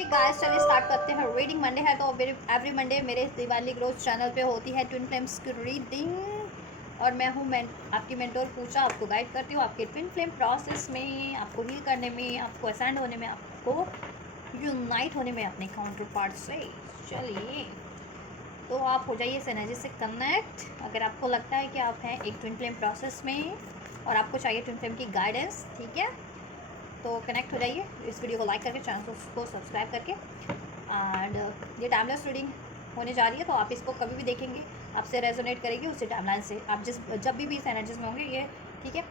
Hey guys, चलिए start करते हैं। रीडिंग मंडे है तो एवरी मंडे मेरे दिवाली ग्रोथ चैनल पे होती है ट्विन फ्लेम्स की रीडिंग। और मैं हूँ आपकी मेंटोर पूजा। आपको गाइड करती हूँ आपके ट्विन फ्लेम प्रोसेस में, आपको हील करने में, आपको असेंड होने में, आपको यूनाइट होने में अपने काउंटर पार्ट से। चलिए, तो आप हो जाइए इस एनर्जी से कनेक्ट। अगर आपको लगता है कि आप हैं एक ट्विन फ्लेम प्रोसेस में और आपको चाहिए ट्विन फ्लेम की गाइडेंस, ठीक है, तो कनेक्ट हो जाइए। इस वीडियो को लाइक करके, चैनल को सब्सक्राइब करके। एंड ये टाइमलेस रीडिंग होने जा रही है, तो आप इसको कभी भी देखेंगे आपसे रेजोनेट करेगी उसी टाइमलाइन से। आप जब भी इस एनर्जीज में होंगे ये, ठीक है,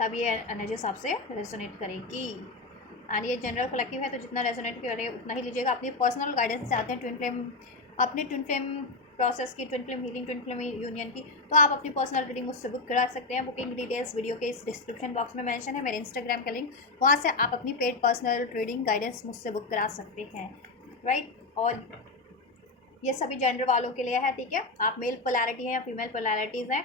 तब ये एनर्जीज आपसे रेजोनेट करेगी। एंड ये जनरल कलेक्टिव है, तो जितना रेजोनेट करे उतना ही लीजिएगा। अपनी पर्सनल गाइडेंस से आते हैं ट्विन फ्लेम, अपने ट्विन फ्लेम प्रोसेस की, twin flame healing, twin flame union की, तो आप अपनी पर्सनल रीडिंग मुझसे बुक करा सकते हैं। बुकिंग डिटेल्स वीडियो के इस डिस्क्रिप्शन बॉक्स में मेंशन है, मेरे इंस्टाग्राम का लिंक, वहाँ से आप अपनी पेड पर्सनल रीडिंग गाइडेंस मुझसे बुक करा सकते हैं, राइट। और ये सभी जेंडर वालों के लिए है, ठीक है। आप मेल पोलैरिटी हैं या फीमेल पोलैरिटीज़ हैं,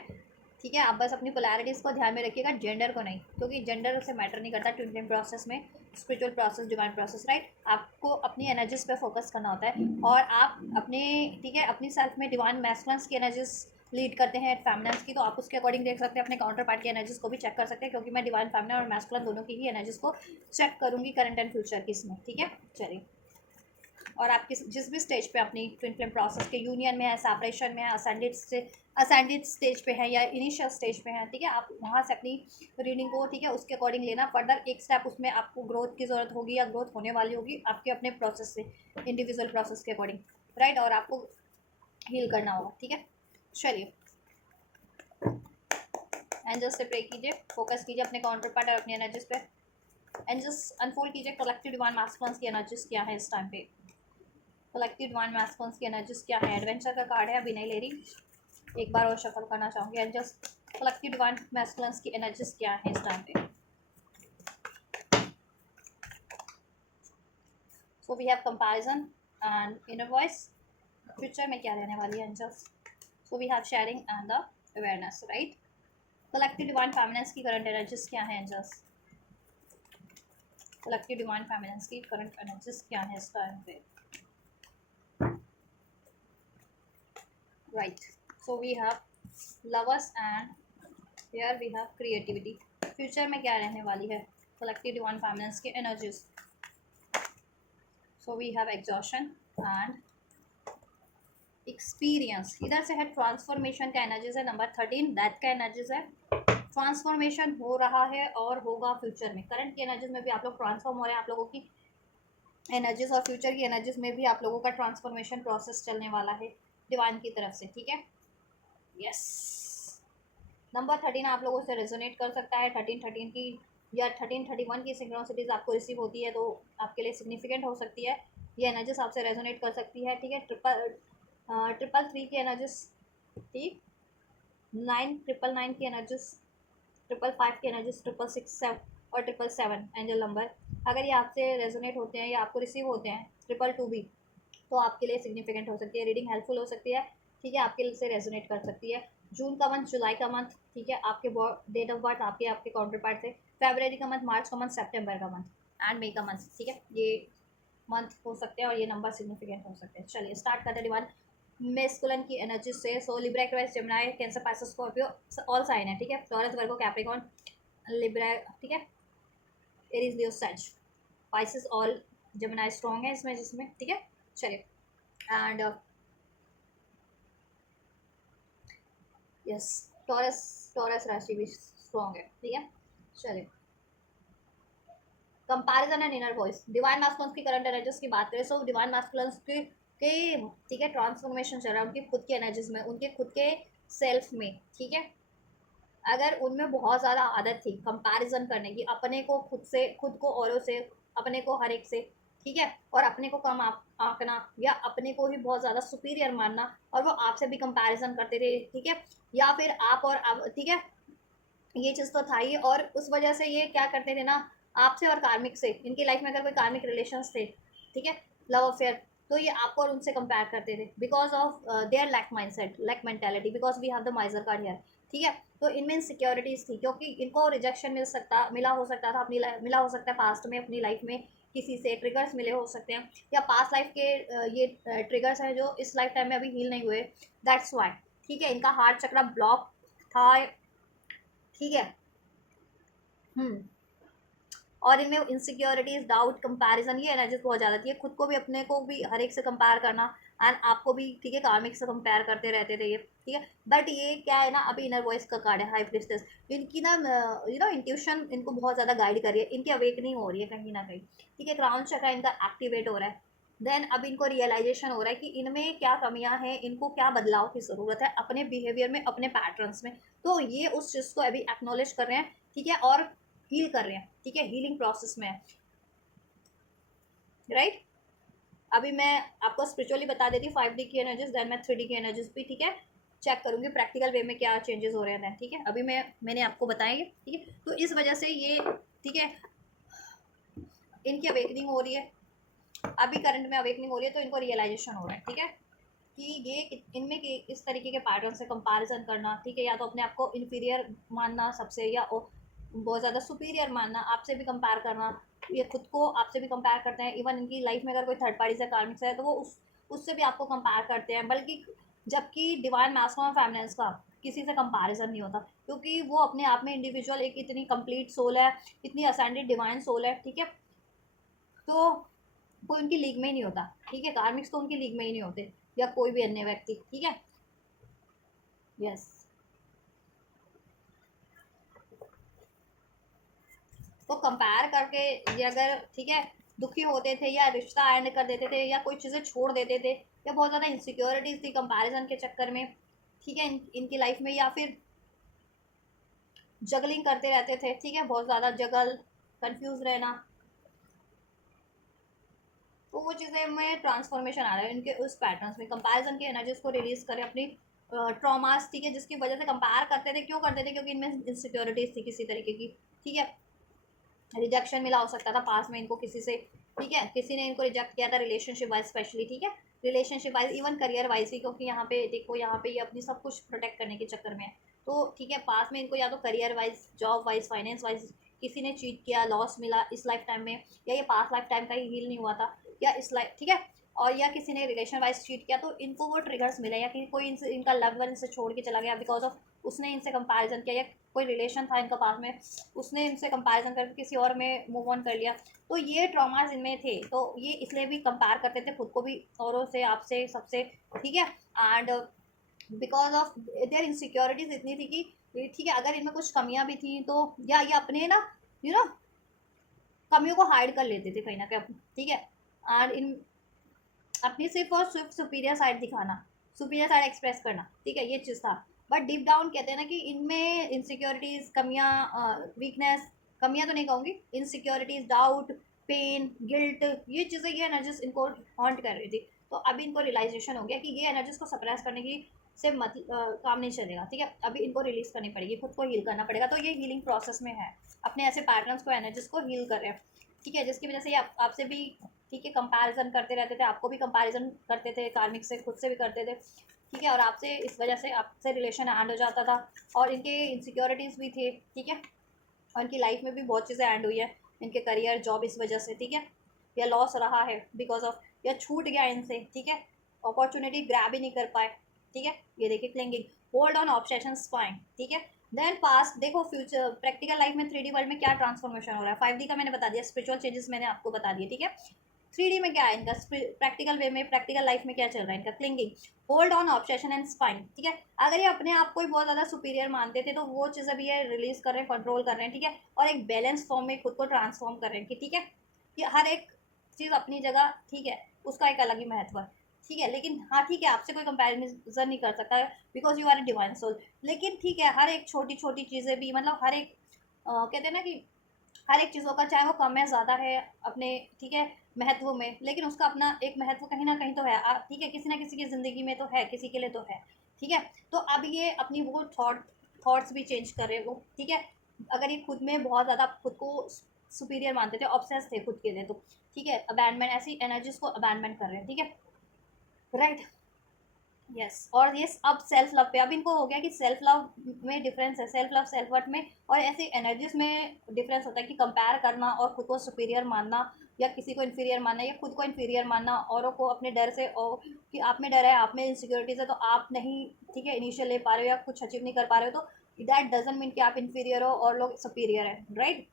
ठीक है, आप बस अपनी पोलैरिटीज़ को ध्यान में रखिएगा, जेंडर को नहीं, क्योंकि जेंडर से मैटर नहीं करता ट्विन फ्लेम प्रोसेस में, spiritual process, divine process, right. आपको अपनी एनर्जीज पे फोकस करना होता है और आप अपने, ठीक है, अपनी सेल्फ में डिवाइन मैस्कुलिन्स की एनर्जीज लीड करते हैं, फेमिनिन्स की, तो आप उसके अकॉर्डिंग देख सकते हैं। अपने काउंटर पार्ट की एनर्जीज को भी चेक कर सकते हैं, क्योंकि मैं डिवाइन फेमिनिन और मैस्कुलिन दोनों की ही एनर्जीज को चेक करूँगी करंट एंड फ्यूचर की इसमें, ठीक है। चलिए, और आप जिस भी स्टेज पे अपनी ट्विन फ्लेम प्रोसेस के यूनियन में है, सेपरेशन में है, असेंडेड स्टेज पे है या इनिशियल स्टेज पे है, ठीक है, आप वहाँ से अपनी रीडिंग को, ठीक है, उसके अकॉर्डिंग लेना। फर्दर एक स्टेप उसमें आपको ग्रोथ की ज़रूरत होगी या ग्रोथ होने वाली होगी आपके अपने प्रोसेस से, इंडिविजुअल प्रोसेस के अकॉर्डिंग, राइट। और आपको हील करना होगा, ठीक है। चलिए, एंजल्स से प्रे कीजिए, फोकस कीजिए अपने काउंटर पार्ट और अपनी एनर्जीज पे। एंजल्स अनफोल्ड कीजिए कलेक्टिव डिवाइन मास्कुलिन्स की एनर्जीज क्या है इस टाइम पे। कलेक्टिव डिवाइन मैस्कुलिन्स की एनर्जीज क्या है। एडवेंचर का कार्ड है, अभी नहीं ले रही, एक बार और शफल करना चाहूँगी। And just collective divine masculines की एनर्जीज क्या है इस टाइम पे। So we have comparison and inner voice. Future में क्या रहने वाली है angels. So we have sharing and the awareness, right. Collective divine feminines की करंट एनर्जीज क्या है एंजल्स। कलेक्टिव डिवाइन फेमिनिन्स की करंट एनर्जीज क्या है इस टाइम पे, right. So we have lovers and here we have creativity. Future में क्या रहने वाली है कलेक्टिव डिवाइन फेमिनिन्स के energies. So we have exhaustion and experience. इधर से है ट्रांसफॉर्मेशन का एनर्जीज है, नंबर 13 डेथ का एनर्जीज है। ट्रांसफॉर्मेशन हो रहा है और होगा फ्यूचर में। करंट की एनर्जीज में भी आप लोग ट्रांसफॉर्म हो रहे हैं, आप लोगों की एनर्जीज, और फ्यूचर की एनर्जीज में भी आप लोगों का ट्रांसफॉर्मेशन प्रोसेस चलने वाला है डिवाइन की तरफ से, ठीक है। यस, नंबर 13 आप लोगों से रेजोनेट कर सकता है। 13 की या 13 की सिंक्रोनिसिटीज आपको रिसीव होती है, तो आपके लिए सिग्निफिकेंट हो सकती है। ये एनर्जीज आपसे रेजोनेट कर सकती है, ठीक है। ट्रिपल थ्री की एनर्जीज, ठीक, 9 9 की एनर्जीज, 5 की एनर्जीज, 6 और 7 एंजल नंबर, अगर ये आपसे रेजोनेट होते हैं या आपको रिसीव होते हैं, 2 भी, तो आपके लिए सिग्निफिकेंट हो सकती है, रीडिंग हेल्पफुल हो सकती है, ठीक है, आपके लिए से रेजोनेट कर सकती है। जून का मंथ, जुलाई का मंथ, ठीक है, आपके डेट ऑफ बर्थ आपके काउंटर पार्ट से, फेब्रवरी का मंथ, मार्च का मंथ, सितंबर का मंथ एंड मई का मंथ, ठीक है, ये मंथ हो सकते हैं और ये नंबर सिग्निफिकेंट हो सकते हैं। चलिए स्टार्ट करते हैं डिवाइन मेस्कुलिन की एनर्जी से। So Libra, Aquarius, Gemini, Cancer, Pisces, Scorpio all sign है, ठीक है। टॉरस, वर्गो, कैप्रिकॉर्न, लिब्रा, ठीक है, एरीज, लियो, सैज, पाइसेस ऑल, जेमिनी स्ट्रॉन्ग है इसमें जिसमें, ठीक है। चलिए, एंड यस, टॉरस राशि भी स्ट्रॉन्ग है, ठीक है। चलिए, comparison and inner voice. Divine masculines की करंट एनर्जीज की बात करें, सो डिवाइन मास्कुलिन्स के ठीक है, ट्रांसफॉर्मेशन चल रहा है उनकी खुद की एनर्जीज में, उनके खुद के सेल्फ में, ठीक है। अगर उनमें बहुत ज़्यादा आदत थी कंपैरिजन करने की, अपने को खुद से, खुद को औरों से, अपने को हर एक से, ठीक है, और अपने को कम आंकना या अपने को ही बहुत ज़्यादा सुपीरियर मानना, और वो आपसे भी कंपैरिजन करते थे, ठीक है, या फिर आप और आप, ठीक है, ये चीज़ तो था ही। और उस वजह से ये क्या करते थे ना, आपसे और कार्मिक से, इनकी लाइफ में अगर कोई कार्मिक रिलेशंस थे, ठीक है, लव अफेयर, तो ये आपको और उनसे कंपेयर करते थे because of their lack mindset, lack mentality, because we have the major card here, ठीक है। तो इनमें इनसिक्योरिटीज थी, क्योंकि इनको रिजेक्शन मिला हो सकता था अपनी मिला हो सकता है पास्ट में अपनी लाइफ में, किसी से ट्रिगर्स मिले हो सकते हैं, या पास्ट लाइफ के ये ट्रिगर्स हैं जो इस लाइफ टाइम में अभी हील नहीं हुए, दैट्स वाई। ठीक है, इनका हार्ट चक्र ब्लॉक था। ठीक है। और इनमें इनसिक्योरिटीज, डाउट, कंपैरिजन, ये एनर्जी बहुत ज़्यादा थी। खुद को भी, अपने को भी, हर एक से कंपेयर करना, एंड आपको भी। ठीक है, कार्मिक से कंपेयर करते रहते थे ये। ठीक है, बट ये क्या है ना, अभी इनर वॉइस का कार्ड है हाई प्रिस्टेस। इनकी ना इंट्यूशन इनको बहुत ज़्यादा गाइड कर रही है, इनकी अवेकनिंग हो रही है कहीं ना कहीं। ठीक है, क्राउन चक्र इनका एक्टिवेट हो रहा है। देन अब इनको रियलाइजेशन हो रहा है कि इनमें क्या कमियां हैं, इनको क्या बदलाव की ज़रूरत है अपने बिहेवियर में, अपने पैटर्न्स में। तो ये उस चीज़ को अभी एक्नोलेज कर रहे हैं। ठीक है, और हील कर रहे हैं। ठीक है, हीलिंग प्रोसेस में है। राइट, अभी मैं आपको स्पिरिचुअली बता देती हूँ 5D की एनर्जीज, देन मैं 3D की एनर्जीज भी, ठीक है, चेक करूंगी प्रैक्टिकल वे में क्या चेंजेस हो रहे हैं। ठीक है, अभी मैंने आपको बताएंगे। ठीक है, तो इस वजह से ये, ठीक है, इनकी अवेकनिंग हो रही है, अभी करंट में अवेकनिंग हो रही है, तो इनको रियलाइजेशन हो रहा है। ठीक है, कि ये इनमें इस तरीके के पैटर्न से कंपैरिजन करना। ठीक है, या तो अपने आप को इन्फीरियर मानना सबसे, या बहुत ज़्यादा सुपीरियर मानना, आपसे भी कंपेयर करना। ये खुद को आपसे भी कंपेयर करते हैं। इवन इनकी लाइफ में अगर कोई थर्ड पार्टी से, कार्मिक से है, तो वो उससे भी आपको कंपेयर करते हैं। बल्कि जबकि डिवाइन मैस्कुलिन फेमिनिन्स का किसी से कंपैरिजन नहीं होता, क्योंकि वो अपने आप में इंडिविजुअल एक इतनी कंप्लीट सोल है, इतनी असेंडेड डिवाइन सोल है। ठीक है, तो कोई उनकी लीग में ही नहीं होता। ठीक है, कार्मिक्स तो उनकी लीग में ही नहीं होते, या कोई भी अन्य व्यक्ति। ठीक है, यस। तो कंपेयर करके ये अगर, ठीक है, दुखी होते थे, या रिश्ता एंड कर देते थे, या कोई चीज़ें छोड़ देते थे, या बहुत ज़्यादा इनसिक्योरिटीज थी कंपैरिजन के चक्कर में। ठीक है, इनकी लाइफ में, या फिर जगलिंग करते रहते थे। ठीक है, बहुत ज़्यादा जगल, कंफ्यूज रहना, तो वो चीज़ें में ट्रांसफॉर्मेशन आ रहा है इनके उस पैटर्न्स में। कंपैरिजन की एनर्जीज को रिलीज करें, अपनी ट्रॉमास। ठीक है, जिसकी वजह से कंपेयर करते थे, क्यों करते थे, क्योंकि इनमें इनसिक्योरिटीज थी किसी तरीके की। ठीक है, रिजेक्शन मिला हो सकता था पास में इनको किसी से। ठीक है, किसी ने इनको रिजेक्ट किया था रिलेशनशिप वाइज स्पेशली। ठीक है, relationship wise, even career wise भी, क्योंकि यहाँ पे देखो, यहाँ पे ये अपनी सब कुछ प्रोटेक्ट करने के चक्कर में है। तो ठीक है, पास में इनको या तो career wise, job wise, finance wise किसी ने चीट किया, लॉस मिला इस लाइफ टाइम में, या ये पास लाइफ टाइम का ही हील नहीं हुआ था, या इस लाइफ। ठीक है, और या किसी ने रिलेशन वाइज चीट किया, तो इनको वो ट्रिगर्स मिले, या कि कोई इनसे, इनका लव्ड वन इनसे छोड़ के चला गया बिकॉज ऑफ उसने इनसे कंपैरिजन किया, या कोई रिलेशन था इनका पास में, उसने इनसे कंपैरिजन करके किसी और में मूव ऑन कर लिया। तो ये ट्रॉमास इनमें थे, तो ये इसलिए भी कंपेयर करते थे खुद को भी, औरों से, आपसे, सबसे। ठीक है, and because of their insecurities इतनी थी कि, ठीक है, अगर इनमें कुछ कमियां भी थी, तो या ये अपने ना, यू नो कमियों को हाइड कर लेते थे कहीं ना कहीं। ठीक है, एंड इन अपनी सिर्फ और सिर्फ सुपीरियर साइड दिखाना, सुपीरियर साइड एक्सप्रेस करना। ठीक है, ये चीज़ था। बट डीप डाउन कहते हैं ना कि इनमें इनसिक्योरिटीज, कमियां, वीकनेस, कमियां तो नहीं कहूँगी, इनसिक्योरिटीज, डाउट, पेन, गिल्ट, ये चीज़ें, ये एनर्जीज इनको हॉन्ट कर रही थी। तो अभी इनको रियलाइजेशन हो गया कि ये एनर्जीज को सप्रेस करने की से काम नहीं चलेगा। ठीक है, अभी इनको रिलीज करनी पड़ेगी, खुद को हील करना पड़ेगा। तो ये हीलिंग प्रोसेस में है, अपने ऐसे पैटर्न्स को, एनर्जीज को हील कर रहे हैं। ठीक है, जिसकी वजह से ये आपसे भी, ठीक है, कंपैरिजन करते रहते थे, आपको भी कंपैरिजन करते थे, कार्मिक से, खुद से भी करते थे। ठीक है, और आपसे, इस वजह से आपसे रिलेशन एंड हो जाता था, और इनके इनसिक्योरिटीज़ भी थे। ठीक है, और इनकी लाइफ में भी बहुत चीज़ें एंड हुई है, इनके करियर, जॉब, इस वजह से। ठीक है, या लॉस रहा है बिकॉज ऑफ, या छूट गया इनसे। ठीक है, अपॉर्चुनिटी ग्रैब ही नहीं कर पाए। ठीक है, ये देखिए, clinging, hold on, obsession, spine. ठीक है, देन पास्ट, देखो फ्यूचर, प्रैक्टिकल लाइफ में 3D वर्ल्ड में क्या ट्रांसफॉर्मेशन हो रहा है। 5D का मैंने बता दिया, स्पिरिचुअल चेंजेस मैंने आपको बता दिए। ठीक है, 3D में क्या है इनका, प्रैक्टिकल वे में, प्रैक्टिकल लाइफ में क्या चल रहा है इनका, clinging, hold on, obsession and spine. ठीक है, अगर ये अपने आप को ही बहुत ज़्यादा सुपीरियर मानते थे, तो वो चीज़ अभी ये रिलीज कर रहे हैं, कंट्रोल कर रहे हैं। ठीक है, और एक बैलेंस फॉर्म में खुद को ट्रांसफॉर्म कर रहे हैं कि, ठीक है, कि हर एक चीज़ अपनी जगह। ठीक है, उसका एक अलग ही महत्व है। ठीक है, लेकिन हाँ, ठीक है, आपसे कोई कंपैरिजन नहीं कर सकता because you are a divine soul. लेकिन ठीक है, हर एक छोटी छोटी चीज़ें भी, मतलब हर एक कहते हैं ना कि हर एक चीज़ों का, चाहे वो कम है ज़्यादा है अपने, ठीक है, महत्व में, लेकिन उसका अपना एक महत्व कहीं ना कहीं तो है। ठीक है, किसी ना किसी की ज़िंदगी में तो है, किसी के लिए तो है। ठीक है, तो अब ये अपनी वो थॉट्स भी चेंज कर रहे हो। ठीक है, अगर ये खुद में बहुत ज़्यादा खुद को सुपीरियर मानते थे, ऑब्सेस थे खुद के लिए, तो ठीक है, अबैंडमेंट, ऐसी एनर्जीज को अबैंडमेंट कर रहे हैं। ठीक है, राइट, यस। और ये अब सेल्फ लव पे, अब इनको हो गया कि सेल्फ लव में डिफरेंस है, सेल्फ लव, सेल्फ वर्थ में, और ऐसी एनर्जीज में डिफरेंस होता है कि कंपेयर करना और खुद को सुपीरियर मानना, या किसी को इन्फीरियर मानना या खुद को इन्फीरियर मानना, औरों को अपने डर से, और कि आप में डर है, आप में इनसिक्योरिटीज है, तो आप नहीं, ठीक है, इनिशियल ले पा रहे हो या कुछ अचीव नहीं कर पा रहे हो, तो दैट डजंट मीन कि आप इन्फीरियर हो और लोग सुपीरियर है, राइट।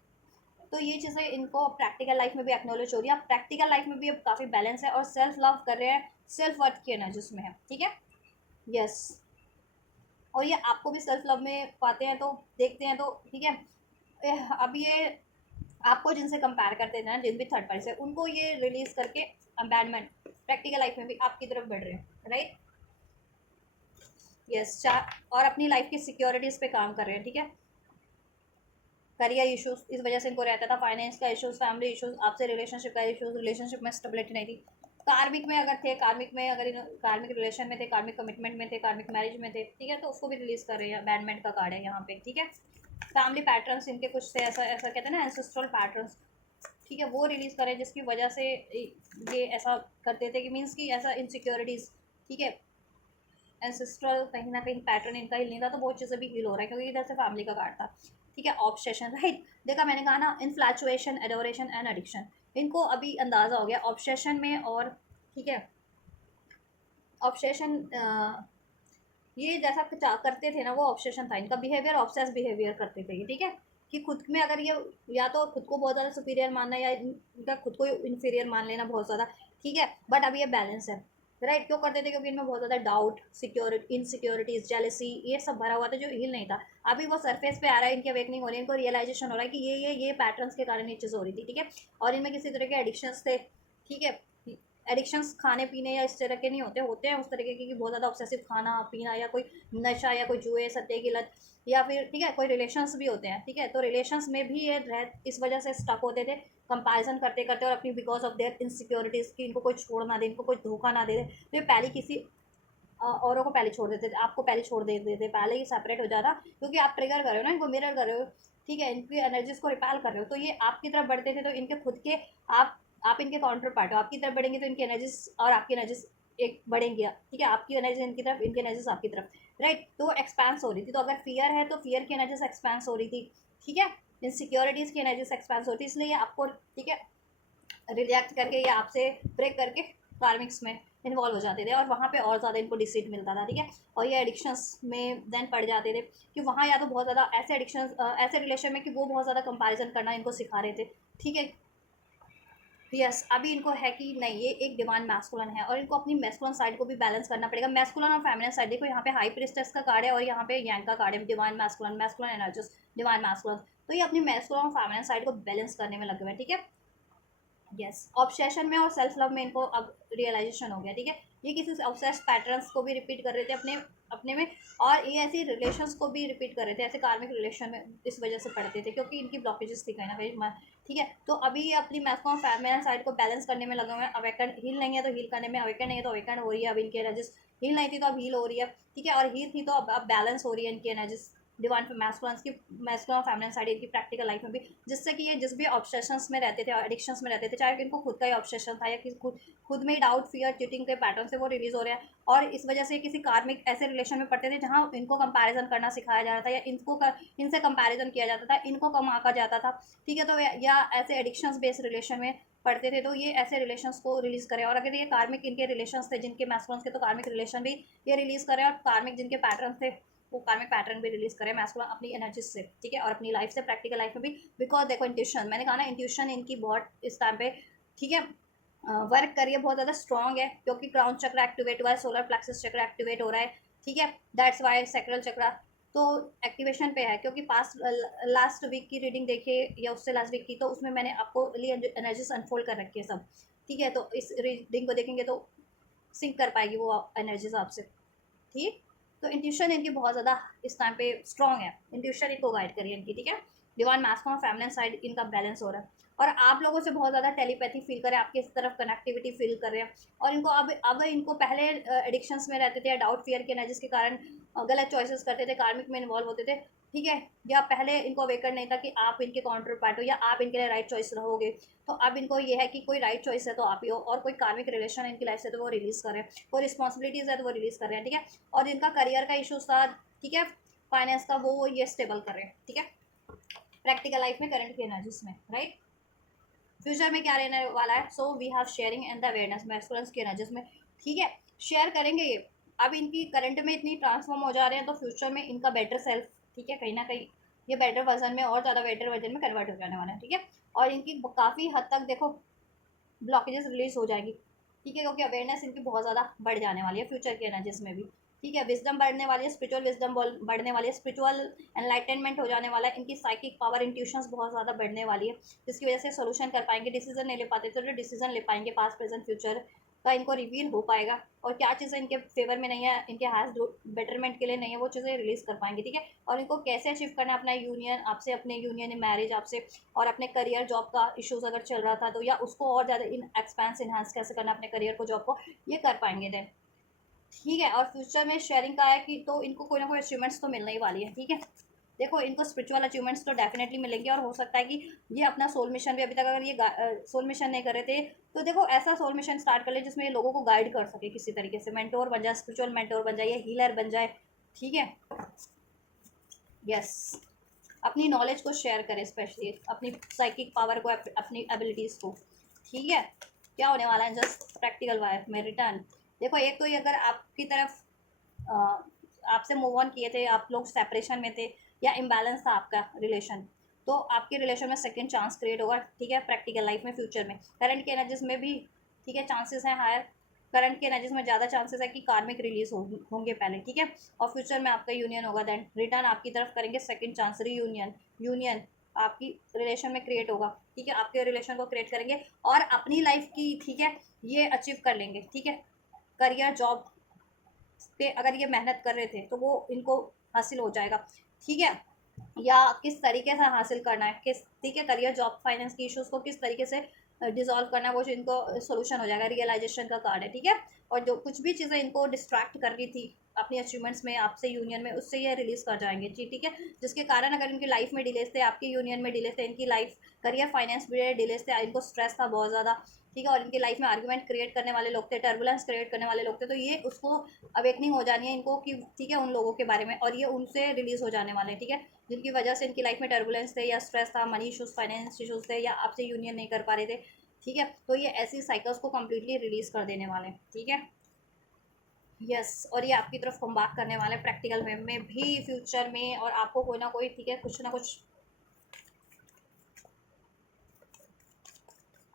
तो ये चीज़ें इनको प्रैक्टिकल लाइफ में भी एक्नॉलेज हो रही है। आप प्रैक्टिकल लाइफ में भी अब काफ़ी बैलेंस है और सेल्फ लव कर रहे हैं, सेल्फ वर्थ की एनर्जी में है, ठीक है। यस, और ये आपको भी सेल्फ लव में पाते हैं तो देखते हैं तो, ठीक है। अब ये आपको जिनसे कंपेयर करते थे ना, जिन भी थर्ड पार्टी से, उनको ये रिलीज करके अबैंडमेंट प्रैक्टिकल लाइफ में भी आपकी तरफ बढ़ रहे हैं, राइट। यस, और अपनी लाइफ की सिक्योरिटीज पे काम कर रहे हैं, ठीक है। करियर इश्यूज इस वजह से इनको रहता था, फाइनेंस का इश्यूज, फैमिली इश्यूज, आपसे रिलेशनशिप का इश्यूज, रिलेशनशिप में स्टेबिलिटी नहीं थी, कार्मिक में अगर थे, कार्मिक में अगर कार्मिक रिलेशन में थे, कार्मिक कमिटमेंट में थे, कार्मिक मैरिज में थे, ठीक है, तो उसको भी रिलीज कर रही है, अबैंडमेंट का कार्ड है यहाँ पे, ठीक है। फैमिली पैटर्न्स इनके कुछ से ऐसा ऐसा कहते हैं ना, एंसेस्ट्रल पैटर्न्स, ठीक है, वो रिलीज करें जिसकी वजह से ये ऐसा करते थे कि मीन्स कि ऐसा इनसिक्योरिटीज, ठीक है, एंसेस्ट्रल कहीं ना कहीं पैटर्न इनका हिल नहीं था, तो बहुत चीज़ें भी हिल हो रहा है क्योंकि इधर से फैमिली का कार्ड था, ठीक है। ऑब्सेशन, राइट, देखा मैंने कहा ना, इन्फ्लैचुएशन, एडोरेशन एंड एडिक्शन, इनको अभी अंदाज़ा हो गया ऑब्सेशन में, और ठीक है, ऑब्सेशन ये जैसा करते थे ना, वो ऑब्सेशन था इनका, बिहेवियर ऑब्सेस बिहेवियर करते थे ये, ठीक है, कि खुद में अगर ये या तो खुद को बहुत ज़्यादा सुपीरियर मानना या इनका खुद को इन्फीरियर मान लेना बहुत ज़्यादा, ठीक है। बट अभी ये बैलेंस है, राइट, क्यों करते थे, क्योंकि इनमें बहुत ज़्यादा डाउट, सिक्योरिटी, इनसिक्योरिटीज, जेलसी, ये सब भरा हुआ था जो हिल नहीं था। अभी वो सरफेस पे आ रहा है, इनकी अवेकनिंग हो रही है, इनको रियलाइजेशन हो रहा है कि ये पैटर्न्स के कारण ये चीज़ हो रही थी, ठीक है। और इनमें किसी तरह के एडिक्शंस थे, ठीक है। एडिक्शंस खाने पीने या इस तरह के नहीं होते, होते हैं उस तरीके की कि बहुत ज़्यादा ऑब्सेसिव खाना पीना या कोई नशा या कोई जुए सट्टे की लत, या फिर ठीक है कोई रिलेशंस भी होते हैं, ठीक है। तो रिलेशंस में भी ये इस वजह से स्टक होते थे, कंपैरिजन करते करते, और अपनी बिकॉज ऑफ देयर इनसिक्योरिटीज़ की इनको कोई छोड़ ना दे, इनको कोई धोखा ना दे दे, तो ये पहले किसी औरों को पहले छोड़ देते थे, आपको पहले छोड़ देते थे, पहले ही सेपरेट हो जाता, क्योंकि आप ट्रिगर कर रहे हो ना, इनको मिरर कर रहे हो, ठीक है, इनकी एनर्जीज को रिपेल कर रहे हो, तो ये आपकी तरफ बढ़ते थे, तो इनके खुद के आप इनके काउंटर पार्ट हो, आपकी तरफ बढ़ेंगे तो इनकी एनर्जीज और आपकी एनर्जीज एक बढ़ेंगी, ठीक है, आपकी एनर्जी इनकी तरफ, इनकी एनर्जीज आपकी तरफ, राइट। तो एक्सपेंस हो रही थी, तो अगर फियर है तो फियर की एनर्जीज एक्सपेंस हो रही थी, ठीक है, इनसिक्योरिटीज़ की एनर्जीज एक्सपेंस होती है, इसलिए आपको, ठीक है, रिजेक्ट करके या आपसे ब्रेक करके कार्मिक्स में इन्वॉल्व हो जाते थे, और वहाँ पे और ज़्यादा इनको डिसीट मिलता था, ठीक है। और ये एडिक्शंस में देन पड़ जाते थे कि वहाँ या तो बहुत ज़्यादा ऐसे एडिक्शंस, ऐसे रिलेशन में कि वो बहुत ज़्यादा कंपैरिजन करना इनको सिखा रहे थे, ठीक है। यस, अभी इनको है कि नहीं, ये एक डिवाइन मैस्कुलिन है और इनको अपनी मैस्कुलिन साइड को भी बैलेंस करना पड़ेगा, मैस्कुलिन और फेमिनिन साइड। देखो यहाँ पे हाई प्रिस्टेस का कार्ड है और यहाँ पे यांग का कार्ड है, divine masculine, masculine energies, divine masculine, तो ये अपनी मैस्कुलिन और फेमिनिन साइड को बैलेंस करने में लगे हुए हैं, ठीक है। यस, ऑब्सेशन में और सेल्फ लव में इनको अब रियलाइजेशन हो गया, ठीक है। ये किसी ऑब्सेस्ड पैटर्न्स को भी रिपीट कर रहे थे अपने अपने में, और ये ऐसी रिलेशंस को भी रिपीट कर रहे थे, ऐसे कार्मिक रिलेशन में इस वजह से पढ़ते थे क्योंकि इनकी ब्लॉकेजेस थी कहीं ना कहीं, ठीक है। तो अभी ये अपनी मैस्कुलिन फैमिलिन साइड को बैलेंस करने में लगे हुए हैं, अवेकन हील नहीं है तो हील करने में, अवेकन नहीं है तो अवेकन हो रही है, अब इनकी एनर्जीज हील नहीं थी तो अब हील हो रही है, ठीक है, और हील थी तो अब बैलेंस हो रही है इनकी एनर्जीज, डिवाइन मैस्कुलिन की, मैस्कुलिन फैमिलिन साइड इनकी प्रैक्टिकल लाइफ में भी, जिससे कि ये जिस भी ऑब्सेशंस में रहते थे और एडिक्शंस में रहते थे, चाहे इनको खुद का ही ऑब्सेशन था या किसी खुद में ही डाउट, फियर, चीटिंग के पैटर्न से वो रिलीज हो रहे हैं, और इस वजह से किसी कार्मिक ऐसे रिलेशन में पड़ते थे जहाँ इनको कंपैरिजन करना सिखाया जा रहा था, या इनसे कंपैरिजन किया जाता था, इनको कम आंका जाता था, ठीक है। तो या ऐसे एडिक्शंस बेस्ड रिलेशन में पढ़ते थे, तो ये ऐसे रिलेशंस को रिलीज करें, और अगर ये कार्मिक इनके रिलेशंस थे जिनके मैस्कुलिन के, तो कार्मिक रिलेशन भी ये रिलीज करें, और कार्मिक जिनके पैटर्न थे वो कार्मिक पैटर्न भी रिलीज करें मैस्कुलिन अपनी एनर्जी से, ठीक है, और अपनी लाइफ से, प्रैक्टिकल लाइफ में भी। बिकॉज देखो इंट्यूशन, मैंने कहा ना, इंट्यूशन इनकी बहुत इस टाइम पे, ठीक है, वर्क करिए बहुत ज़्यादा स्ट्रॉन्ग है, क्योंकि क्राउन चक्र एक्टिवेट हुआ है, सोलर प्लेक्सस चक्र एक्टिवेट हो रहा है, ठीक है, दैट्स वाई सैक्रल चक्र तो एक्टिवेशन पे है, क्योंकि पास्ट लास्ट वीक की रीडिंग देखिए या उससे लास्ट वीक की, तो उसमें मैंने आपको एनर्जीज अनफोल्ड कर रखी है सब, ठीक है। तो इस रीडिंग को देखेंगे तो सिंक कर पाएगी वो एनर्जीज आपसे, ठीक। तो इंट्यूशन इनकी बहुत ज़्यादा इस टाइम पे स्ट्रॉन्ग है, इंट्यूशन इनको गाइड करिए इनकी, ठीक है। डिवाइन मैस्कुलिन और फेमिनिन साइड इनका बैलेंस हो रहा है, और आप लोगों से बहुत ज़्यादा टेलीपैथी फील करें, आपकी इस तरफ कनेक्टिविटी फील कर रहे हैं, और इनको अब इनको पहले एडिक्शंस में रहते थे या डाउट फियर की एनर्जीज के कारण गलत चॉइसेस करते थे, कार्मिक में इन्वॉल्व होते थे, ठीक है, या पहले इनको अवेकन नहीं था कि आप इनके काउंटर पार्ट हो या आप इनके लिए राइट चॉइस रहोगे, तो अब इनको ये है कि कोई राइट चॉइस है तो आप ही हो, और कोई कार्मिक रिलेशन है इनकी लाइफ से तो वो रिलीज़ कर रहे हैं, कोई रिस्पॉन्सिबिलिटीज़ है तो वो रिलीज़ कर रहे हैं, ठीक है। और इनका करियर का इशूज़ था, ठीक है, फाइनेंस का, वो ये स्टेबल कर रहे हैं, ठीक है, प्रैक्टिकल लाइफ में, करंट की एनर्जीज में, राइट। फ्यूचर में क्या रहने वाला है, so we have sharing and the awareness masculines की एनर्जीज में, ठीक है, शेयर करेंगे ये। अब इनकी करंट में इतनी ट्रांसफॉर्म हो जा रहे हैं तो फ्यूचर में इनका बेटर सेल्फ, ठीक है, कहीं ना कहीं ये बेटर वर्जन में और ज़्यादा बेटर वर्जन में कन्वर्ट हो जाने वाला है, ठीक है। और इनकी काफ़ी हद तक देखो ब्लॉकेजेस रिलीज हो जाएगी, ठीक है, क्योंकि अवेयरनेस इनकी बहुत ज़्यादा बढ़ जाने वाली है फ्यूचर की एनर्जीज में भी, ठीक है। विजडम बढ़ने वाली है, स्पिरिचुअल विजडम बढ़ने वाली है, स्पिरिचुअल एनलाइटनमेंट हो जाने वाला है, इनकी साइकिक पावर इंट्यूशंस बहुत ज़्यादा बढ़ने वाली है, जिसकी वजह से सोल्यूशन कर पाएंगे, डिसीजन नहीं ले पाते तो डिसीजन ले पाएंगे, पास्ट प्रेजेंट फ्यूचर का इनको रिवील हो पाएगा। और क्या चीज़ें इनके फेवर में नहीं है, इनके हाथ बेटरमेंट के लिए नहीं है, वो चीज़ें रिलीज कर पाएंगे, ठीक है। और इनको कैसे अचीव करना है अपना यूनियन आपसे, अपने यूनियन इन मैरिज आपसे, और अपने करियर जॉब का इश्यूज अगर चल रहा था तो, या उसको और ज़्यादा इन एक्सपेंस इन्हांस कैसे करना अपने करियर को, जॉब को, ये कर पाएंगे देन, ठीक है। और फ्यूचर में शेयरिंग का है कि तो इनको कोई ना कोई अचीवमेंट्स तो मिलने ही वाली है, ठीक है। देखो इनको स्पिरिचुअल अचीवमेंट्स तो डेफिनेटली मिलेंगे, और हो सकता है कि ये अपना सोल मिशन भी, अभी तक अगर ये सोल मिशन नहीं कर रहे थे तो देखो ऐसा सोल मिशन स्टार्ट कर ले जिसमें ये लोगों को गाइड कर सके किसी तरीके से, मेंटोर बन जाए, स्पिरिचुअल मेंटोर बन जाए या हीलर बन जाए, ठीक है। यस, अपनी नॉलेज को शेयर करें, स्पेशली अपनी साइकिक पावर को, अपनी एबिलिटीज़ को, ठीक है। क्या होने वाला है जस्ट प्रैक्टिकल वाइफ में रिटर्न, देखो एक तो ये अगर आपकी तरफ अ, आपसे मूव ऑन किए थे, आप लोग सेपरेशन में थे या इम्बैलेंस था आपका रिलेशन, तो आपके रिलेशन में सेकंड चांस क्रिएट होगा, ठीक है, प्रैक्टिकल लाइफ में, फ्यूचर में, करंट के एनर्जीज में भी, ठीक है, चांसेस हैं हायर, करंट के एनर्जीज में ज़्यादा चांसेस है कि कार्मिक रिलीज होंगे पहले, ठीक है। और फ्यूचर में आपका यूनियन होगा, देन रिटर्न आपकी तरफ करेंगे, सेकंड चांस रीयूनियन, यूनियन आपकी रिलेशन में क्रिएट होगा, ठीक है, आपके रिलेशन को क्रिएट करेंगे और अपनी लाइफ की, ठीक है, ये अचीव कर लेंगे, ठीक है। करियर जॉब पे अगर ये मेहनत कर रहे थे तो वो इनको हासिल हो जाएगा, ठीक है। या किस तरीके से हासिल करना है, किस, ठीक है, करियर जॉब फाइनेंस की इश्यूज को किस तरीके से डिसॉल्व करना है, वो जो इनको सोल्यूशन हो जाएगा, रियलाइजेशन का कार्ड है, ठीक है। और जो कुछ भी चीज़ें इनको डिस्ट्रैक्ट कर रही थी अपनी अचीवमेंट्स में, आपसे यूनियन में, उससे ये रिलीज कर जाएंगे जी, ठीक है। जिसके कारण अगर इनकी लाइफ में डिलेस थे, आपकी यूनियन में डिलेस थे, इनकी लाइफ करियर फाइनेंस भी डिलेस थे, इनको स्ट्रेस था बहुत ज़्यादा, ठीक है, और इनकी लाइफ में आर्गूमेंट क्रिएट करने वाले लोग थे, टर्बुलेंस क्रिएट करने वाले लोग थे, तो ये उसको अवेकनिंग हो जानी है इनको कि, ठीक है, उन लोगों के बारे में, और ये उनसे रिलीज हो जाने वाले हैं, ठीक है, जिनकी वजह से इनकी लाइफ में टर्बुलेंस थे या स्ट्रेस था, मनी इशूज़, फाइनेंस इशूज़ थे, या आपसे यूनियन नहीं कर पा रहे थे, ठीक है। तो ये ऐसी साइकिल्स को कम्प्लीटली रिलीज़ कर देने वाले हैं, ठीक है। यस, और ये आपकी तरफ कम बैक करने वाले प्रैक्टिकल वे में भी फ्यूचर में, और आपको कोई ना कोई, ठीक है, कुछ ना कुछ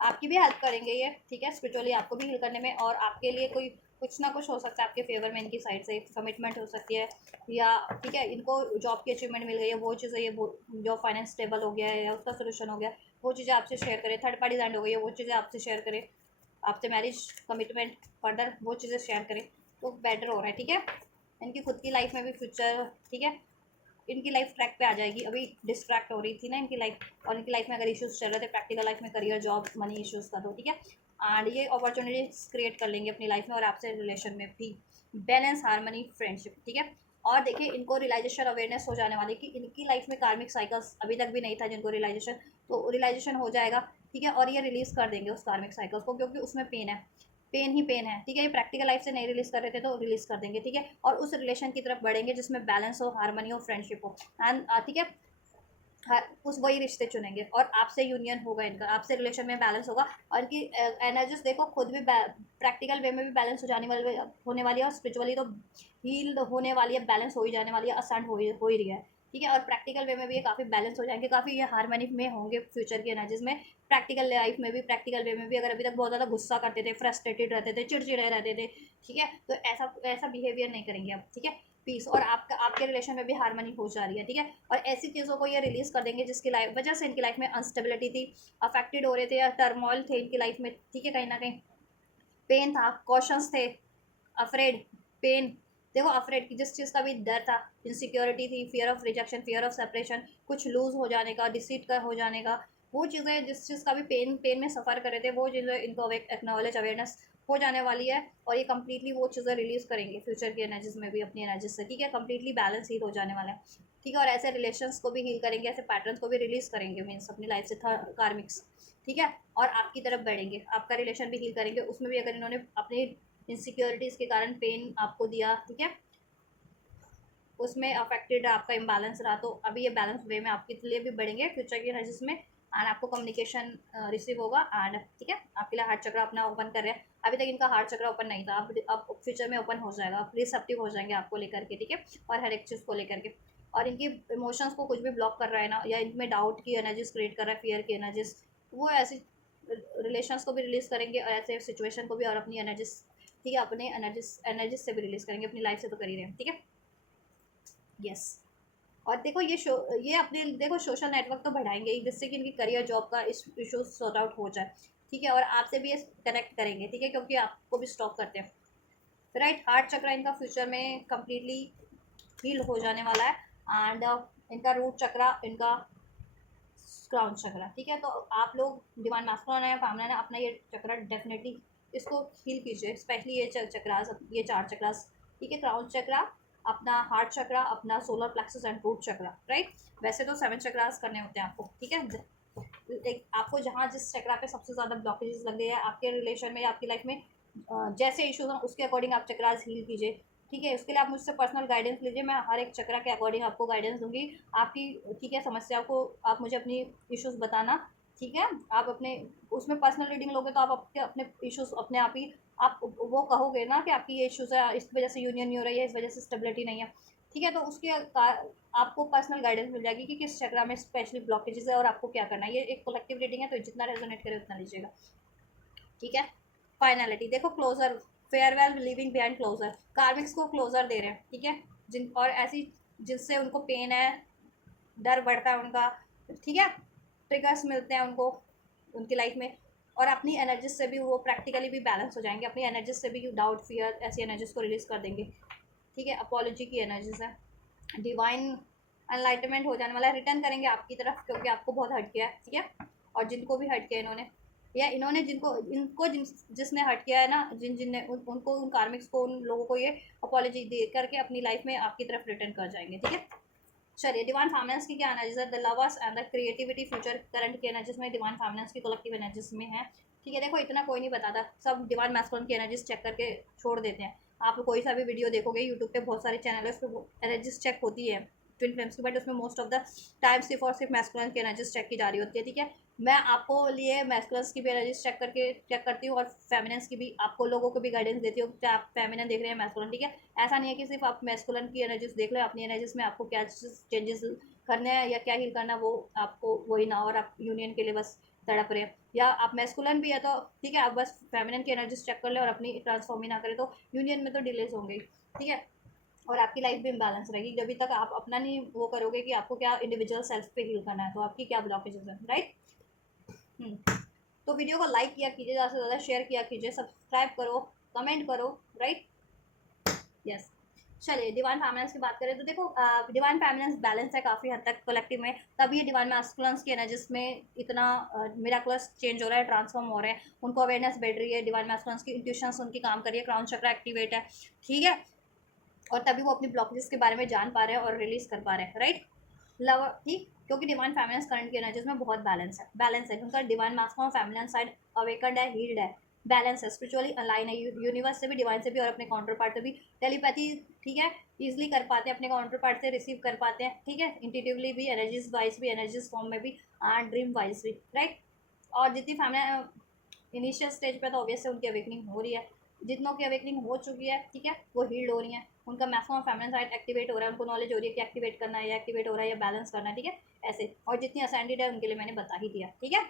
आपकी भी हेल्प करेंगे ये, ठीक है, स्पिरिचुअली आपको भी हील करने में, और आपके लिए कोई कुछ ना कुछ हो सकता है आपके फेवर में, इनकी साइड से कमिटमेंट हो सकती है, या ठीक है, इनको जॉब की अचीवमेंट मिल गई है, वो चीज़ें, ये जॉब फाइनेंस स्टेबल हो गया है या उसका सोल्यूशन हो गया, वो चीज़ें आपसे शेयर करें, थर्ड पार्टी लैंड हो गई है, वो चीज़ें आपसे शेयर करें, आपसे मैरिज कमिटमेंट फर्दर वो चीज़ें शेयर करें, तो बेटर हो रहा है, ठीक है। इनकी खुद की लाइफ में भी फ्यूचर, ठीक है, इनकी लाइफ ट्रैक पे आ जाएगी, अभी डिस्ट्रैक्ट हो रही थी ना इनकी लाइफ, और इनकी लाइफ में अगर इश्यूज चल रहे थे प्रैक्टिकल लाइफ में, करियर जॉब मनी इश्यूज का, तो ठीक है, एंड ये अपॉर्चुनिटीज क्रिएट कर लेंगे अपनी लाइफ में, और आपसे रिलेशन में भी बैलेंस, हारमनी, फ्रेंडशिप, ठीक है। और देखिए इनको रियलाइजेशन अवेयरनेस हो जाने वाली कि इनकी लाइफ में कार्मिक साइकिल्स अभी तक भी नहीं था जिनको रियलाइजेशन, तो रियलाइजेशन हो जाएगा, ठीक है, और ये रिलीज़ कर देंगे उस कार्मिक साइकिल्स को, क्योंकि उसमें पेन है, पेन ही पेन है, ठीक है, ये प्रैक्टिकल लाइफ से नहीं रिलीज कर रहे थे तो रिलीज कर देंगे, ठीक है। और उस रिलेशन की तरफ बढ़ेंगे जिसमें बैलेंस हो, हारमनी हो, फ्रेंडशिप हो, एंड ठीक है, उस वही रिश्ते चुनेंगे, और आपसे यूनियन होगा इनका, आपसे रिलेशन में बैलेंस होगा, और इनकी एनर्जीज देखो खुद भी प्रैक्टिकल वे में भी बैलेंस हो जाने वाली, होने वाली है, और स्पिरिचुअली तो हील होने वाली है, बैलेंस हो ही जाने वाली है, असेंड हो ही रही है, ठीक है। और प्रैक्टिकल वे में भी ये काफ़ी बैलेंस हो जाएंगे, काफ़ी ये हारमोनी में होंगे फ्यूचर की एनर्जीज में, प्रैक्टिकल लाइफ में भी, प्रैक्टिकल वे में भी, अगर अभी तक बहुत ज़्यादा गुस्सा करते थे, फ्रस्ट्रेटेड रहते थे, चिड़चिड़े रहते थे, ठीक है, तो ऐसा ऐसा बिहेवियर नहीं करेंगे अब, ठीक है, पीस, और आपका आपके रिलेशन में भी हारमोनी हो जा रही है, ठीक है। और ऐसी चीज़ों को ये रिलीज़ कर देंगे जिसकी लाइफ वजह से इनकी लाइफ में अनस्टेबिलिटी थी, अफेक्टेड हो रहे थे, या टर्मोइल थे इनकी लाइफ में, ठीक है, कहीं ना कहीं पेन था, कॉशंस थे, अफ्रेड, पेन, देखो अफ्रेड की जिस चीज़ का भी डर था, इनसिक्योरिटी थी, fear of rejection, fear of separation, कुछ लूज हो जाने का, डिसीट का हो जाने का, वो चीज़ें जिस चीज़ का भी पेन में सफ़र कर रहे थे, वो चीज़ें इनको एक्नॉलेज अवेयरनेस हो जाने वाली है, और ये कंप्लीटली वो चीज़ें रिलीज़ करेंगे फ्यूचर की एनर्जीज में भी, अपनी एनर्जीज से, ठीक है, कंप्लीटली बैलेंस हील हो जाने वाला है, ठीक है। और ऐसे रिलेशंस को भी हील करेंगे, ऐसे पैटर्न्स को भी रिलीज़ करेंगे, मीन्स अपनी लाइफ से कार्मिक्स, ठीक है। और आपकी तरफ बढ़ेंगे, आपका रिलेशन भी हील करेंगे, उसमें भी अगर इन्होंने अपनी इनसिक्योरिटीज़ के कारण पेन आपको दिया, ठीक है, उसमें अफेक्टेड आपका इम्बैलेंस रहा, तो अभी ये बैलेंस वे में आपके लिए भी बढ़ेंगे फ्यूचर की एनर्जीज में, एंड आपको कम्युनिकेशन रिसीव होगा एंड ठीक है, आपके लिए हार्ट चक्र अपना ओपन कर रहे हैं। अभी तक इनका हार्ट चक्र ओपन नहीं था, अब फ्यूचर में ओपन हो जाएगा, आप रिसेप्टिव हो जाएंगे आपको लेकर के, ठीक है, और हर एक चीज़ को लेकर के। और इनकी इमोशंस को कुछ भी ब्लॉक कर रहा है ना, या इनमें डाउट की एनर्जीज क्रिएट कर रहा है, फियर की एनर्जीज, वो ऐसी रिलेशंस को भी रिलीज करेंगे और ऐसे सिचुएशन को भी, और अपनी एनर्जीज, ठीक है, अपने एनर्जीज से भी रिलीज करेंगे, अपनी लाइफ से तो कर ही रहे हैं, ठीक है। यस। और देखो ये अपने देखो सोशल नेटवर्क तो बढ़ाएंगे ही, जिससे कि इनकी करियर जॉब का इशू सॉर्ट आउट हो जाए, ठीक है, और आपसे भी ये कनेक्ट करेंगे, ठीक है, क्योंकि आपको भी स्टॉक करते हैं, राइट। हार्ट चक्र इनका फ्यूचर में कम्प्लीटली हील हो जाने वाला है एंड इनका रूट चक्र, इनका क्राउन चक्र, ठीक है। तो आप लोग डिवाइन मास्कुलिन या फेमिनिन है, अपना ये चक्र डेफिनेटली इसको हील कीजिए, स्पेशली ये चक्रास, ये 4 चक्रास, ठीक है। क्राउन चक्र, अपना हार्ट चक्र, अपना सोलर प्लेक्सस एंड रूट चक्र, राइट। वैसे तो 7 चक्रास करने होते हैं आपको, ठीक है। एक आपको जहाँ जिस चक्रा पे सबसे ज़्यादा ब्लॉकेजेस लग गए हैं आपके रिलेशन में या आपकी लाइफ में, जैसे इशूज हैं उसके अकॉर्डिंग आप चक्रास हील कीजिए, ठीक है। उसके लिए आप मुझसे पर्सनल गाइडेंस लीजिए, मैं हर एक चक्रा के अकॉर्डिंग आपको गाइडेंस दूंगी आपकी, ठीक है। समस्या को आप मुझे अपनी इश्यूज बताना, ठीक है। आप अपने उसमें पर्सनल रीडिंग लोगे तो आप आपके अपने इश्यूज अपने आप ही आप वो कहोगे ना कि आपकी ये इश्यूज है, इस वजह से यूनियन नहीं हो रही है, इस वजह से स्टेबिलिटी नहीं है, ठीक है। तो आपको पर्सनल गाइडेंस मिल जाएगी कि किस चक्रा में स्पेशली ब्लॉकेजेस है और आपको क्या करना है। ये एक कलेक्टिव रीडिंग है, तो जितना रेजोनेट करे उतना लीजिएगा, ठीक है। फाइनलिटी देखो, closure, farewell, living behind closure, karmics को क्लोजर दे रहे हैं, ठीक है। जिन और ऐसी जिससे उनको पेन है, डर बढ़ता है उनका, ठीक है, ट्रिगर्स मिलते हैं उनको उनकी लाइफ में, और अपनी एनर्जीज से भी वो प्रैक्टिकली भी बैलेंस हो जाएंगे, अपनी एनर्जीज से भी डाउट फियर ऐसी एनर्जीज को रिलीज कर देंगे, ठीक है। अपॉलॉजी की एनर्जीज है, डिवाइन अनलाइटमेंट हो जाने वाला है, रिटर्न करेंगे आपकी तरफ, क्योंकि आपको बहुत हट किया है, ठीक है। और जिनको भी हट किया इन्होंने, या इन्होंने जिनको इनको जिसने हट किया है ना, जिनने उनको, उन कार्मिक्स को, उन लोगों को ये अपॉलॉजी दे करके अपनी लाइफ में आपकी तरफ रिटर्न कर जाएंगे, ठीक है। चलिए, डिवाइन फेमिनिन्स की क्या एनर्जीज है, the lovers and the creativity, future current की एनर्जीज में डिवाइन फेमिनिन्स की कलेक्टिव एनर्जीज में है, ठीक है। देखो इतना कोई नहीं बताता, सब डिवाइन मैस्कुलिन की एनर्जीज चेक करके छोड़ देते हैं। आप कोई सा भी वीडियो देखोगे यूट्यूब पे, बहुत सारे चैनल है उस पर एनर्जीज चेक होती है ट्विन फ्लेम्स की, बट उसमें मोस्ट ऑफ द टाइम सिर्फ और सिर्फ मैस्कुलिन की एनर्जीज चेक की जा रही होती है, ठीक है। मैं आपको लिए मैस्कुलिन्स की भी एनर्जीज चेक करती हूँ, और फेमिनिन्स की भी, आपको लोगों को भी गाइडेंस देती हूँ, चाहे आप फेमिनिन देख रहे हैं मैस्कुलिन, ठीक है। ऐसा नहीं है कि सिर्फ आप मैस्कुलिन की एनर्जीज देख लो, अपनी एनर्जीज में आपको क्या चेंजेस करने हैं या क्या हील करना है, वो आपको वही ना, और आप यूनियन के लिए बस तड़प रहे हैं, या आप मैस्कुलिन भी है तो ठीक है, आप बस फेमिनिन की एनर्जीज चेक कर ले और अपनी ट्रांसफॉर्म ही ना करें, तो यूनियन में तो डिलेज होंगे, ठीक है। और आपकी लाइफ भी इम्बैलेंस रहेगी जब तक आप अपना नहीं वो करोगे कि आपको क्या इंडिविजुअल सेल्फ पे हील करना है, तो आपकी क्या ब्लॉकेजेस है, राइट। तो वीडियो को लाइक किया कीजिए, ज़्यादा से ज़्यादा शेयर किया कीजिए, सब्सक्राइब करो, कमेंट करो, राइट। यस। चलिए, डिवाइन फेमिनिन्स की बात करें तो देखो, डिवाइन फेमिनिन्स बैलेंस है काफ़ी हद तक कलेक्टिव में, तभी ये डिवाइन मैस्कुलिन्स की एनर्जीज में इतना मिराकुलस चेंज हो रहा है, ट्रांसफॉर्म हो रहे हैं, उनको अवेयरनेस बढ़ रही है, डिवाइन मैस्कुलिन्स की इंट्यूशंस उनकी काम कर रही है, क्राउन चक्र एक्टिवेट है, ठीक है। और तभी वो अपनी ब्लॉकेजेस के बारे में जान पा रहे हैं और रिलीज कर पा रहे हैं, राइट। लव, ठीक, क्योंकि डिवाइन फेमिनिन्स करंट की एनर्जीज में बहुत बैलेंस है, उनका divine masculine feminine side awakened है, हील्ड है, बैलेंस है, स्पिरिचुअली अलाइन है, यूनिवर्स से भी, डिवाइन से भी, और अपने काउंटर पार्ट से भी टेलीपैथी, ठीक है, इजिली कर पाते हैं, अपने काउंटर पार्ट से रिसीव कर पाते हैं, ठीक है, इंट्यूटिवली भी, एनर्जीज वाइज भी, एनर्जीज फॉर्म में भी, एंड ड्रीम वाइज भी, राइट। और जितनी फैमिली इनिशियल स्टेज पे तो ऑब्वियसली उनकी अवेकनिंग हो रही है, जितनों की अवेकनिंग हो चुकी है, ठीक है, वो हील्ड हो रही है, उनका मैक्सिमम फेमिनिन साइड एक्टिवेट हो रहा है, उनको नॉलेज हो रही है कि एक्टिवेट करना है या एक्टिवेट हो रहा है या बैलेंस करना है, ठीक है, ऐसे। और जितनी असेंडेड है उनके लिए मैंने बता ही दिया, ठीक है।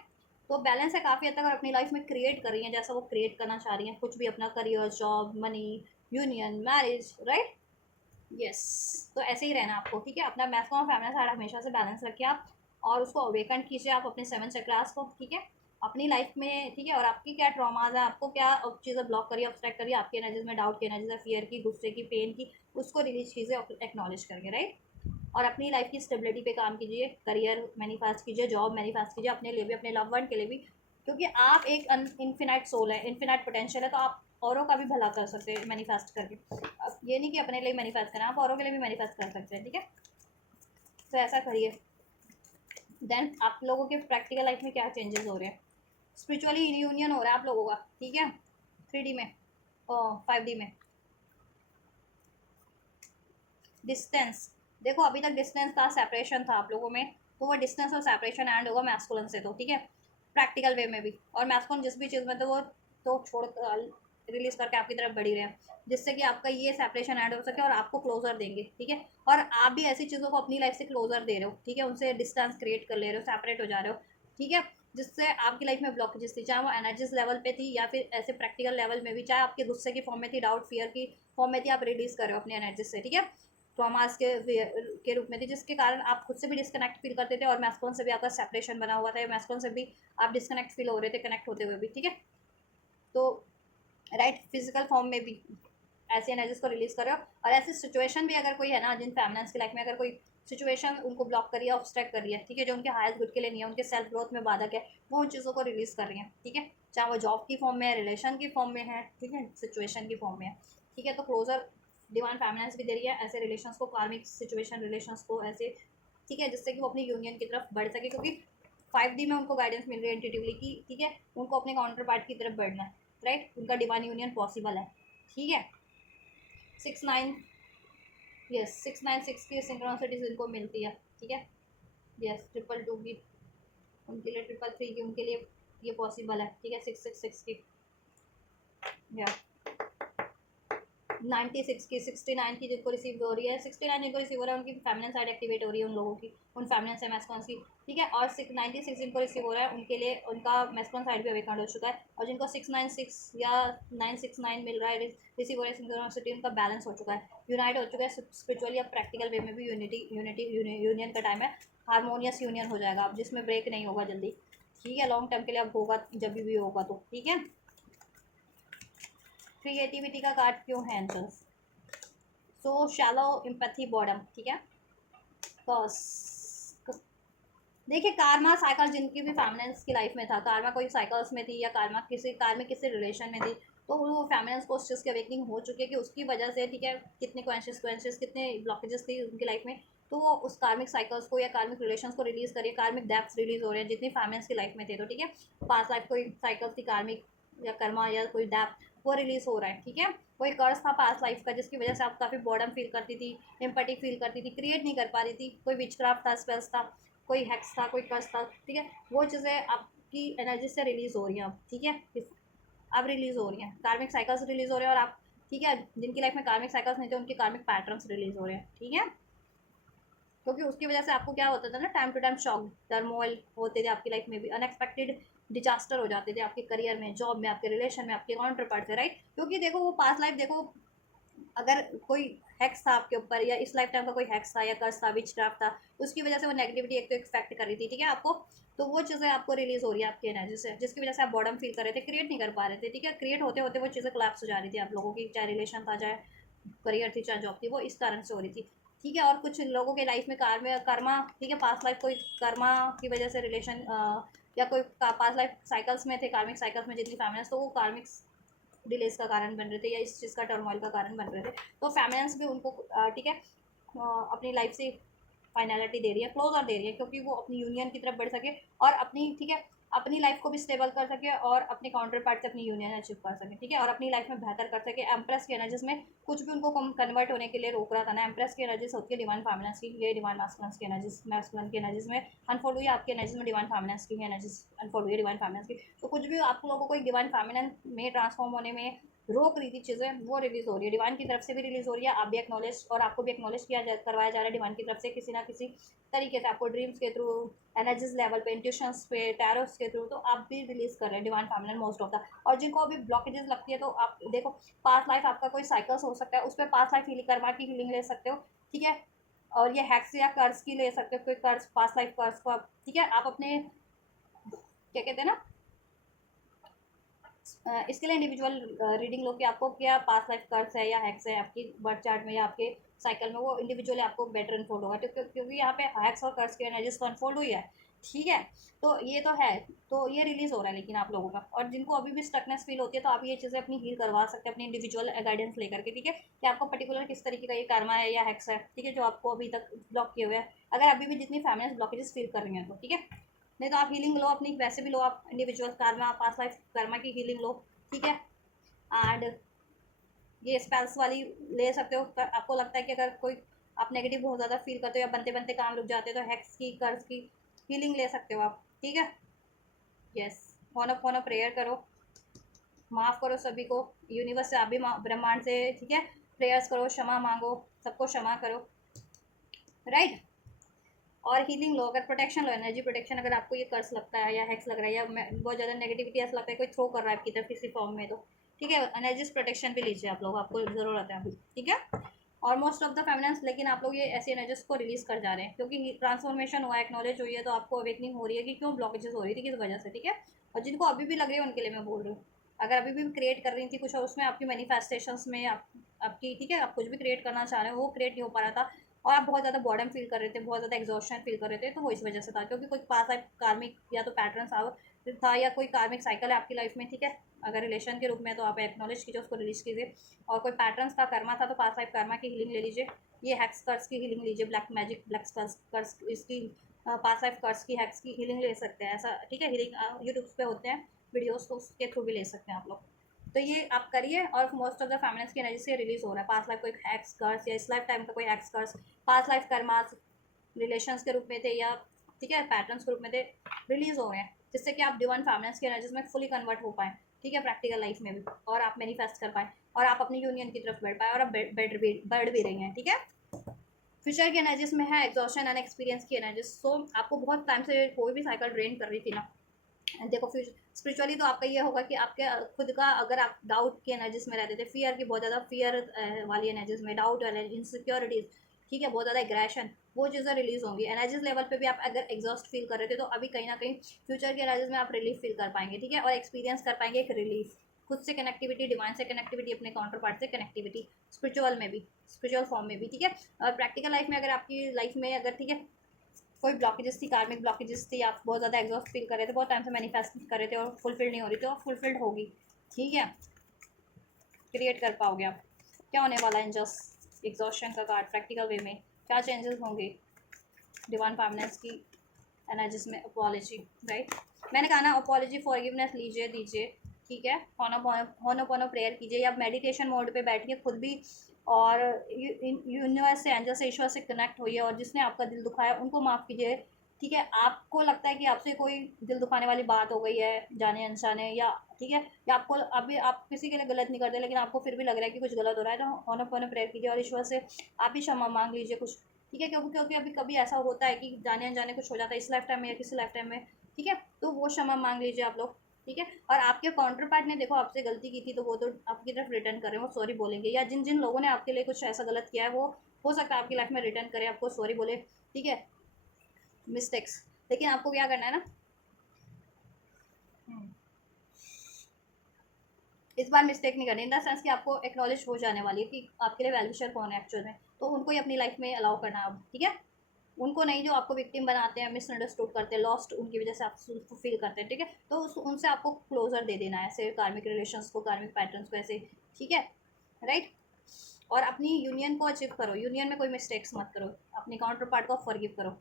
तो बैलेंस है काफ़ी हद तक, और अपनी लाइफ में क्रिएट कर रही हैं जैसा वो क्रिएट करना चाह रही हैं, कुछ भी, अपना career, job, money, union, marriage, right. Yes. तो ऐसे ही रहना आपको, ठीक है। अपना मैक्सिमम फेमिनिन साइड हमेशा से बैलेंस रखिए आप, और उसको अवेकन कीजिए आप अपने 7 चक्रास को, ठीक है, अपनी लाइफ में, ठीक है। और आपकी क्या ट्रॉमाज है, आपको क्या चीज़ें ब्लॉक करिए, ऑब्स्ट्रैक्ट करिए, आपकी एनर्जीज में डाउट की एनर्जीज है, फियर की, गुस्से की, पेन की, उसको रिलीज कीजिए, एक्नॉलेज करके, राइट। और अपनी लाइफ की स्टेबिलिटी पे काम कीजिए, करियर मैनिफेस्ट कीजिए, जॉब मैनिफेस्ट कीजिए, अपने लिए भी, अपने लव वन के लिए भी, क्योंकि आप एक इन्फिनाइट सोल है, इन्फिनाइट पोटेंशियल है, तो आप औरों का भी भला कर सकते हैं मैनिफेस्ट करके। अब ये नहीं कि अपने लिए मैनिफेस्ट करना, आप औरों के लिए भी मैनिफेस्ट कर सकते हैं, ठीक है। तो ऐसा करिए, देन आप लोगों के प्रैक्टिकल लाइफ में क्या चेंजेस हो रहे हैं, स्पिरिचुअली यूनियन हो रहा है आप लोगों का, ठीक है, 3D में और 5D में। डिस्टेंस, देखो अभी तक डिस्टेंस था, सेपरेशन था आप लोगों में, तो वो डिस्टेंस और सेपरेशन एंड होगा मैस्कुलिन से, तो ठीक है, प्रैक्टिकल वे में भी। और मैस्कुलिन जिस भी चीज़ में तो वो तो छोड़ रिलीज करके आपकी तरफ बढ़ी रहे हैं, जिससे कि आपका ये सेपरेशन ऐड हो सके और आपको क्लोजर देंगे, ठीक है। और आप भी ऐसी चीज़ों को अपनी लाइफ से क्लोजर दे रहे हो, ठीक है, उनसे डिस्टेंस क्रिएट कर ले रहे हो, सेपरेट हो जा रहे हो, ठीक है, जिससे आपकी लाइफ में ब्लॉकेजेस थी, चाहे वो एनर्जीज लेवल पे थी या फिर ऐसे प्रैक्टिकल लेवल में भी, चाहे आपके गुस्से की फॉर्म में थी, डाउट फियर की फॉर्म में थी, आप रिलीज कर रहे हो अपनी एनर्जीज से, ठीक है, ट्रॉमास के रूप में थी, जिसके कारण आप खुद से भी डिस्कनेक्ट फील करते थे और मैस्कुलिन से भी आपका सेपरेशन बना हुआ था, या मैस्कुलिन से भी आप डिस्कनेक्ट फील हो रहे थे कनेक्ट होते हुए भी, ठीक है। तो राइट, फिजिकल फॉर्म में भी ऐसी एनर्जीज को रिलीज कर रहे हो। और ऐसी सिचुएशन भी अगर कोई है ना, जिन फेमिनिन्स की लाइफ में अगर कोई सिचुएशन उनको ब्लॉक कर रही है, ऑब्स्ट्रैक्ट कर रही है, ठीक है, जो उनके हाईएस्ट गुड के लिए नहीं है, उनके सेल्फ ग्रोथ में बाधक है, वो उन चीज़ों को रिलीज कर रही है, ठीक है, चाहे वो जॉब की फॉर्म में है, रिलेशन की फॉर्म में है, ठीक है, सिचुएशन की फॉर्म में है, ठीक है। तो क्लोजर डिवाइन फेमिनिन्स भी दे रही है ऐसे रिलेशंस को, कार्मिक सिचुएशन रिलेशंस को ऐसे, ठीक है, जिससे कि वो अपनी यूनियन की तरफ बढ़ सके, क्योंकि 5D में उनको गाइडेंस मिल रही है इंट्यूटिवली की, ठीक है, उनको अपने काउंटर पार्ट की तरफ बढ़ना है, राइट, उनका डिवाइन यूनियन पॉसिबल है, ठीक है। 6-9, यस, 6-9-6 की सिंक्रोनिसिटीज इनको मिलती है, ठीक है, यस, 222 की उनके लिए, 333 की उनके लिए ये पॉसिबल है, ठीक है, 666 की, या 96 की, 69 की जिनको रिसीव हो रही है, 69 जिनको रिसीव हो रहा है उनकी फेमिनिन साइड एक्टिवेट हो रही है उन लोगों की, उन फेमिनिन से मैस्कुलिन की, ठीक है। और 96 जिनको रिसीव हो रहा है उनके लिए उनका मैस्कुलिन साइड भी अवेकन हो चुका है, और जिनको 696 या 969 मिल रहा है रिसीव हो रहा है सिंक्रोनिसिटी, उनका बैलेंस हो चुका है, यूनाइट हो चुका है स्पिरिचुअली। अब प्रैक्टिकल वे में भी यूनिटी यूनियन का टाइम है, हारमोनियस यूनियन हो जाएगा अब, जिसमें ब्रेक नहीं होगा जल्दी, ठीक है, लॉन्ग टर्म के लिए अब होगा जब भी होगा तो, ठीक है। क्रिएटिविटी का कार्ड क्यों है एंजल्स? सो शैलो एम्पैथी बॉडम, ठीक है, बस देखिए, कार्मा साइकिल जिनकी भी फेमिनिन्स की लाइफ में था, कार्मा कोई साइकिल्स में थी या कार्मा किसी कार में किसी रिलेशन में थी, तो वो फेमिनिन्स को उस चीज़ की अवेकनिंग हो चुकी है कि उसकी वजह से, ठीक है, कितने कॉन्शियस कितने ब्लॉकेजेस थी उनकी लाइफ में, तो वो उस कार्मिक साइकिल्स को या कार्मिक रिलेशंस को रिलीज करिए, कार्मिक डेप्थ्स रिलीज हो रहे हैं जितनी फेमिनिन्स की लाइफ में थे, तो ठीक है, पास लाइफ कोई साइकिल्स थी कार्मिक या कर्मा या कोई डेप्थ, वो रिलीज हो रहा है, ठीक है। कोई कर्ज था पास लाइफ का जिसकी वजह से आप काफ़ी बॉर्डम फील करती थी, एम्पैथी फील करती थी, क्रिएट नहीं कर पा रही थी, कोई विचक्राफ्ट था, स्पेल्स था, कोई हैक्स था, कोई कर्स था, ठीक है, वो चीज़ें आपकी एनर्जी से रिलीज़ हो रही हैं अब, ठीक है, अब रिलीज़ हो रही हैं, कार्मिक साइकिल्स रिलीज़ हो रहे हैं, और आप, ठीक है, जिनकी लाइफ में कार्मिक साइकिल्स नहीं थे उनके कार्मिक पैटर्न्स रिलीज़ हो रहे हैं, ठीक है, क्योंकि उसकी वजह से आपको क्या होता था ना, time to time shock turmoil होते थे आपकी लाइफ में भी, अनएक्सपेक्टेड डिजास्टर हो जाते थे आपके करियर में, जॉब में, आपके रिलेशन में, आपके काउंटर पार्ट से, राइट, क्योंकि देखो वो पास लाइफ देखो, अगर कोई हैक्स था आपके ऊपर या इस लाइफ टाइम का कोई हैक्स था या कर्ज था, विच क्राफ्ट था, उसकी वजह से वो नेगेटिविटी एक तो इफेक्ट कर रही थी, ठीक है, आपको, तो वो चीज़ें आपको रिलीज हो रही है आपकी एनर्जी से, जिसकी वजह से आप बॉडम फील कर रहे थे, क्रिएट नहीं कर पा रहे थे, ठीक है, क्रिएट होते होते वो चीज़ें कोलैप्स हो जा रही थी आप लोगों की, चाहे रिलेशन था, चाहे करियर थी, चाहे जॉब थी, वो इस कारण से हो रही थी, ठीक है। और कुछ लोगों के लाइफ में कर्मा, ठीक है, पास्ट लाइफ कोई कर्मा की वजह से रिलेशन या कोई पास्ट लाइफ साइकिल्स में थे, कार्मिक साइकिल्स में जितनी फैमिलीज, तो वो कार्मिक डिलेस का कारण बन रहे थे या इस चीज़ का टर्मोइल का कारण बन रहे थे, तो फेमिनिन्स भी उनको, ठीक है, अपनी लाइफ से फाइनलिटी दे रही है, क्लोजर दे रही है, क्योंकि वो अपनी यूनियन की तरफ बढ़ सके और अपनी, ठीक है, अपनी लाइफ को भी स्टेबल कर सके और अपने काउंटर पार्ट से अपनी यूनियन अचीव कर सके, ठीक है, और अपनी लाइफ में बेहतर कर सके। एम्प्रेस की एनर्जीज में कुछ भी उनको कन्वर्ट होने के लिए रोक रहा था ना, एम्प्रेस की एनर्जीज होती है डिवाइन फेमिनिन्स की, ये डिवाइन मास्कुलिन्स की एनर्जीज, मैस्कुलिन की एनर्जीज में अनफोल्ड हुई, आपकी एनर्जीज में डिवाइन फेमिनिन्स की एनर्जीज अनफोल्ड हुई, डिवाइन फेमिनिन्स की, तो कुछ भी आप लोगों को एक डिवाइन फेमिनिन में ट्रांसफॉर्म होने में रोक रही थी चीज़ें, वो रिलीज हो रही है, डिवाइन की तरफ से भी रिलीज हो रही है, आप भी एक्नॉलेज और आपको भी एक्नॉलेज करवाया जा रहा है डिवाइन की तरफ से किसी ना किसी तरीके से, आपको ड्रीम्स के थ्रू, एनर्जीज लेवल पे, इंट्यूशंस पे, टैरोस के थ्रू, तो आप भी रिलीज कर रहे हैं divine feminine most of the. और जिनको अभी ब्लॉकेजेस लगती है, तो आप देखो, पास्ट लाइफ आपका कोई साइकिल्स हो सकता है, उस पर पास्ट लाइफ हीलिंग करवा की हीलिंग ले सकते हो, ठीक है, और ये हैक्स या कर्ज की ले सकते हो, कोई कर्ज, पास्ट लाइफ कर्ज को आप, ठीक है, आप अपने क्या कहते हैं ना, इसके लिए इंडिविजुअल रीडिंग लो कि आपको क्या पास्ट लाइफ कर्स है या हैक्स है आपकी बर्थ चार्ट में या आपके साइकिल में, वो इंडिविजुअली आपको बेटर अनफोल्ड होगा, क्योंकि यहाँ पे हैक्स और कर्स की एनर्जीज तो अनफोल्ड हुई है, ठीक है, तो ये तो है, तो ये रिलीज हो रहा है लेकिन आप लोगों का, और जिनको अभी भी स्टकनेस फील होती है, तो आप ये चीज़ें अपनी हील करवा सकते हैं अपनी इंडिविजुअल गाइडेंस लेकर के, ठीक है, कि आपको पर्टिकुलर किस तरीके का ये कर्मा है या हैक्स है, ठीक है, जो आपको अभी तक ब्लॉक किए हुए हैं, अगर अभी भी जितनी फैमिलीज ब्लॉकेजेस फील कर रही हैं तो, ठीक है, नहीं तो आप हीलिंग लो अपनी, वैसे भी लो आप individual Karma, past life Karma की हीलिंग लो, ठीक है, एंड ये स्पेल्स वाली ले सकते हो, आपको लगता है कि अगर कोई आप नेगेटिव बहुत ज़्यादा फील करते हो या बनते बनते काम रुक जाते हो, तो हेक्स की, कर्ज की हीलिंग ले सकते हो आप, ठीक है। यस, फोनो प्रेयर करो, माफ़ करो सभी को, यूनिवर्स से, आप भी ब्रह्मांड से, ठीक है, प्रेयर्स करो, क्षमा मांगो, सबको क्षमा करो, राइट। और हीलिंग लो, अगर प्रोटेक्शन लो, एनर्जी प्रोटेक्शन, अगर आपको ये कर्स लगता है या हेक्स लग रहा है या बहुत ज़्यादा नेगेटिविटी ऐसा लगता है कोई थ्रो कर रहा है आपकी तरफ किसी फॉर्म में, तो ठीक है, एनर्जीज प्रोटेक्शन भी लीजिए आप लोग, आपको ज़रूरत है अभी, ठीक है। और मोस्ट ऑफ द फेमिनेंस, लेकिन आप लोग ये ऐसी एनर्जीज को रिलीज कर जा रहे हैं क्योंकि ट्रांसफॉर्मेशन हुआ है, एक्नॉलेज हुई है, तो आपको अवेकनिंग हो रही है कि क्यों ब्लॉकेजेस हो रही थी, किस वजह से, ठीक है। और जिनको अभी भी लग रही है उनके लिए मैं बोल रही हूँ, अगर अभी भी क्रिएट कर रही थी कुछ और उसमें आपकी मैनिफेस्टेशंस में आपकी, ठीक है, आप कुछ भी क्रिएट करना चाह रहे हो वो क्रिएट नहीं हो पा रहा था, और आप बहुत ज़्यादा बॉर्डम फील कर रहे थे, बहुत ज़्यादा एग्जॉशन फील कर रहे थे, तो वो इस वजह से था क्योंकि कोई पास लाइफ कार्मिक या तो पैटर्न था या कोई कार्मिक साइकिल है आपकी लाइफ में, ठीक है। अगर रिलेशन के रूप में तो आप एक्नॉलेज कीजिए, उसको रिलीज कीजिए, और कोई पैटर्न्स का कर्मा था तो पास लाइफ कर्मा की हीलिंग ले लीजिए, ये हैक्स कर्स की हीलिंग लीजिए, ब्लैक मैजिक, ब्लैक कर्स इसकी, पास लाइफ कर्स की, हैक्स की हीलिंग ले सकते हैं, ऐसा, ठीक है। हीलिंग यूट्यूब पे होते हैं वीडियोस, तो उसके थ्रू भी ले सकते हैं आप लोग, तो ये आप करिए। और मोस्ट ऑफ द फैमिलीज की एनर्जी से रिलीज हो रहा है पास्ट लाइफ कोई एक्स कर्स या इस लाइफ टाइम का कोई एक्स कर्स, पास्ट लाइफ कर्मास रिलेशंस के रूप में थे या, ठीक है, पैटर्न्स के रूप में थे, रिलीज हो रहे हैं, जिससे कि आप डिवाइन फैमिलीज की एनर्जीज में फुली कन्वर्ट हो पाए, ठीक है, प्रैक्टिकल लाइफ में भी, और आप मैनिफेस्ट कर पाए और आप अपनी यूनियन की तरफ बढ़ पाए, और आप बढ़ भी रही हैं, ठीक है। फ्यूचर की एनर्जीज में है एग्जॉशन एंड एक्सपीरियंस की एनर्जीज, सो आपको बहुत टाइम से कोई भी साइकिल ड्रेन कर रही थी ना, देखो फ्यूचर स्पिरिचुअली तो आपका ये होगा कि आपके खुद का, अगर आप डाउट की एनर्जीज में रहते थे, फियर की, बहुत ज़्यादा फियर वाली एनर्जीज में, डाउट वाले, इनसिक्योरिटीज, ठीक है, बहुत ज़्यादा एग्रेशन, वो चीज़ें रिलीज होंगी एनर्जीज लेवल पे भी। आप अगर एग्जॉस्ट फील कर रहे थे तो अभी कहीं ना कहीं फ्यूचर की एनर्जीज में आप रिलीफ फील कर पाएंगे, ठीक है, और एक्सपीरियंस कर पाएंगे एक रिलीफ, खुद से कनेक्टिविटी, डिवाइन से कनेक्टिविटी, अपने काउंटर पार्ट से कनेक्टिविटी, स्पिरिचुअल में भी, स्पिरिचुअल फॉर्म में भी, ठीक है। और प्रैक्टिकल लाइफ में, अगर आपकी लाइफ में अगर, ठीक है, कोई ब्लॉकेजेस थी, कार्मिक ब्लॉकेजेस थी, आप बहुत ज़्यादा एग्जॉस्ट फील कर रहे थे, बहुत टाइम से मैनिफेस्ट कर रहे थे और फुलफिल नहीं हो रही थी, और फुलफिल्ड होगी, ठीक है, क्रिएट कर पाओगे आप। क्या होने वाला है जस्ट एग्जॉशन का कार्ड प्रैक्टिकल वे में, क्या चेंजेस होंगे डिवाइन फैमिनेंस की एनर्जीज में। अपॉलॉजी, राइट, मैंने कहा ना, अपॉलॉजी, फॉरगिवनेस लीजिए, दीजिए, ठीक है, होनोपोनो प्रेयर कीजिए, या मेडिटेशन मोड पे बैठिए खुद भी, और यूनिवर्स से, एंजल से, ईश्वर से कनेक्ट होइए, और जिसने आपका दिल दुखाया उनको माफ़ कीजिए, ठीक है। आपको लगता है कि आपसे कोई दिल दुखाने वाली बात हो गई है जाने अनजाने, या, ठीक है, या आपको अभी आप किसी के लिए गलत नहीं करते लेकिन आपको फिर भी लग रहा है कि कुछ गलत हो रहा है, तो होनोपोनो प्रेयर कीजिए और ईश्वर से आप भी क्षमा मांग लीजिए कुछ, ठीक है, क्योंकि अभी कभी ऐसा होता है कि जाने अनजाने कुछ हो जाता है इस लाइफ टाइम में या किसी लाइफ टाइम में, ठीक है, तो वो क्षमा मांग लीजिए आप लोग, ठीक है। और आपके काउंटर पार्ट ने देखो आपसे गलती की थी, तो वो तो आपकी तरफ रिटर्न कर रहे हैं, वो सॉरी बोलेंगे, या जिन जिन लोगों ने आपके लिए कुछ ऐसा गलत किया है वो हो सकता है आपकी लाइफ में रिटर्न करे, आपको सॉरी बोले, ठीक है, मिस्टेक्स, लेकिन आपको क्या करना है ना, इस बार मिस्टेक नहीं करनी, इन द सेंस कि आपको एक्नॉलेज हो जाने वाली है कि आपके लिए वेलविशर कौन है एक्चुअल में, तो उनको ही अपनी लाइफ में अलाउ करना है अब, ठीक है, उनको नहीं जो आपको विक्टिम बनाते हैं, मिसअंडरस्टूड करते हैं, लॉस्ट उनकी वजह से आप फील करते हैं, ठीक है, तो उनसे आपको क्लोजर दे देना है, ऐसे कार्मिक रिलेशंस को, कार्मिक पैटर्न्स को, ऐसे, ठीक है, राइट। और अपनी यूनियन को अचीव करो, यूनियन में कोई मिस्टेक्स मत करो, अपने काउंटर पार्ट को फॉरगिव करो,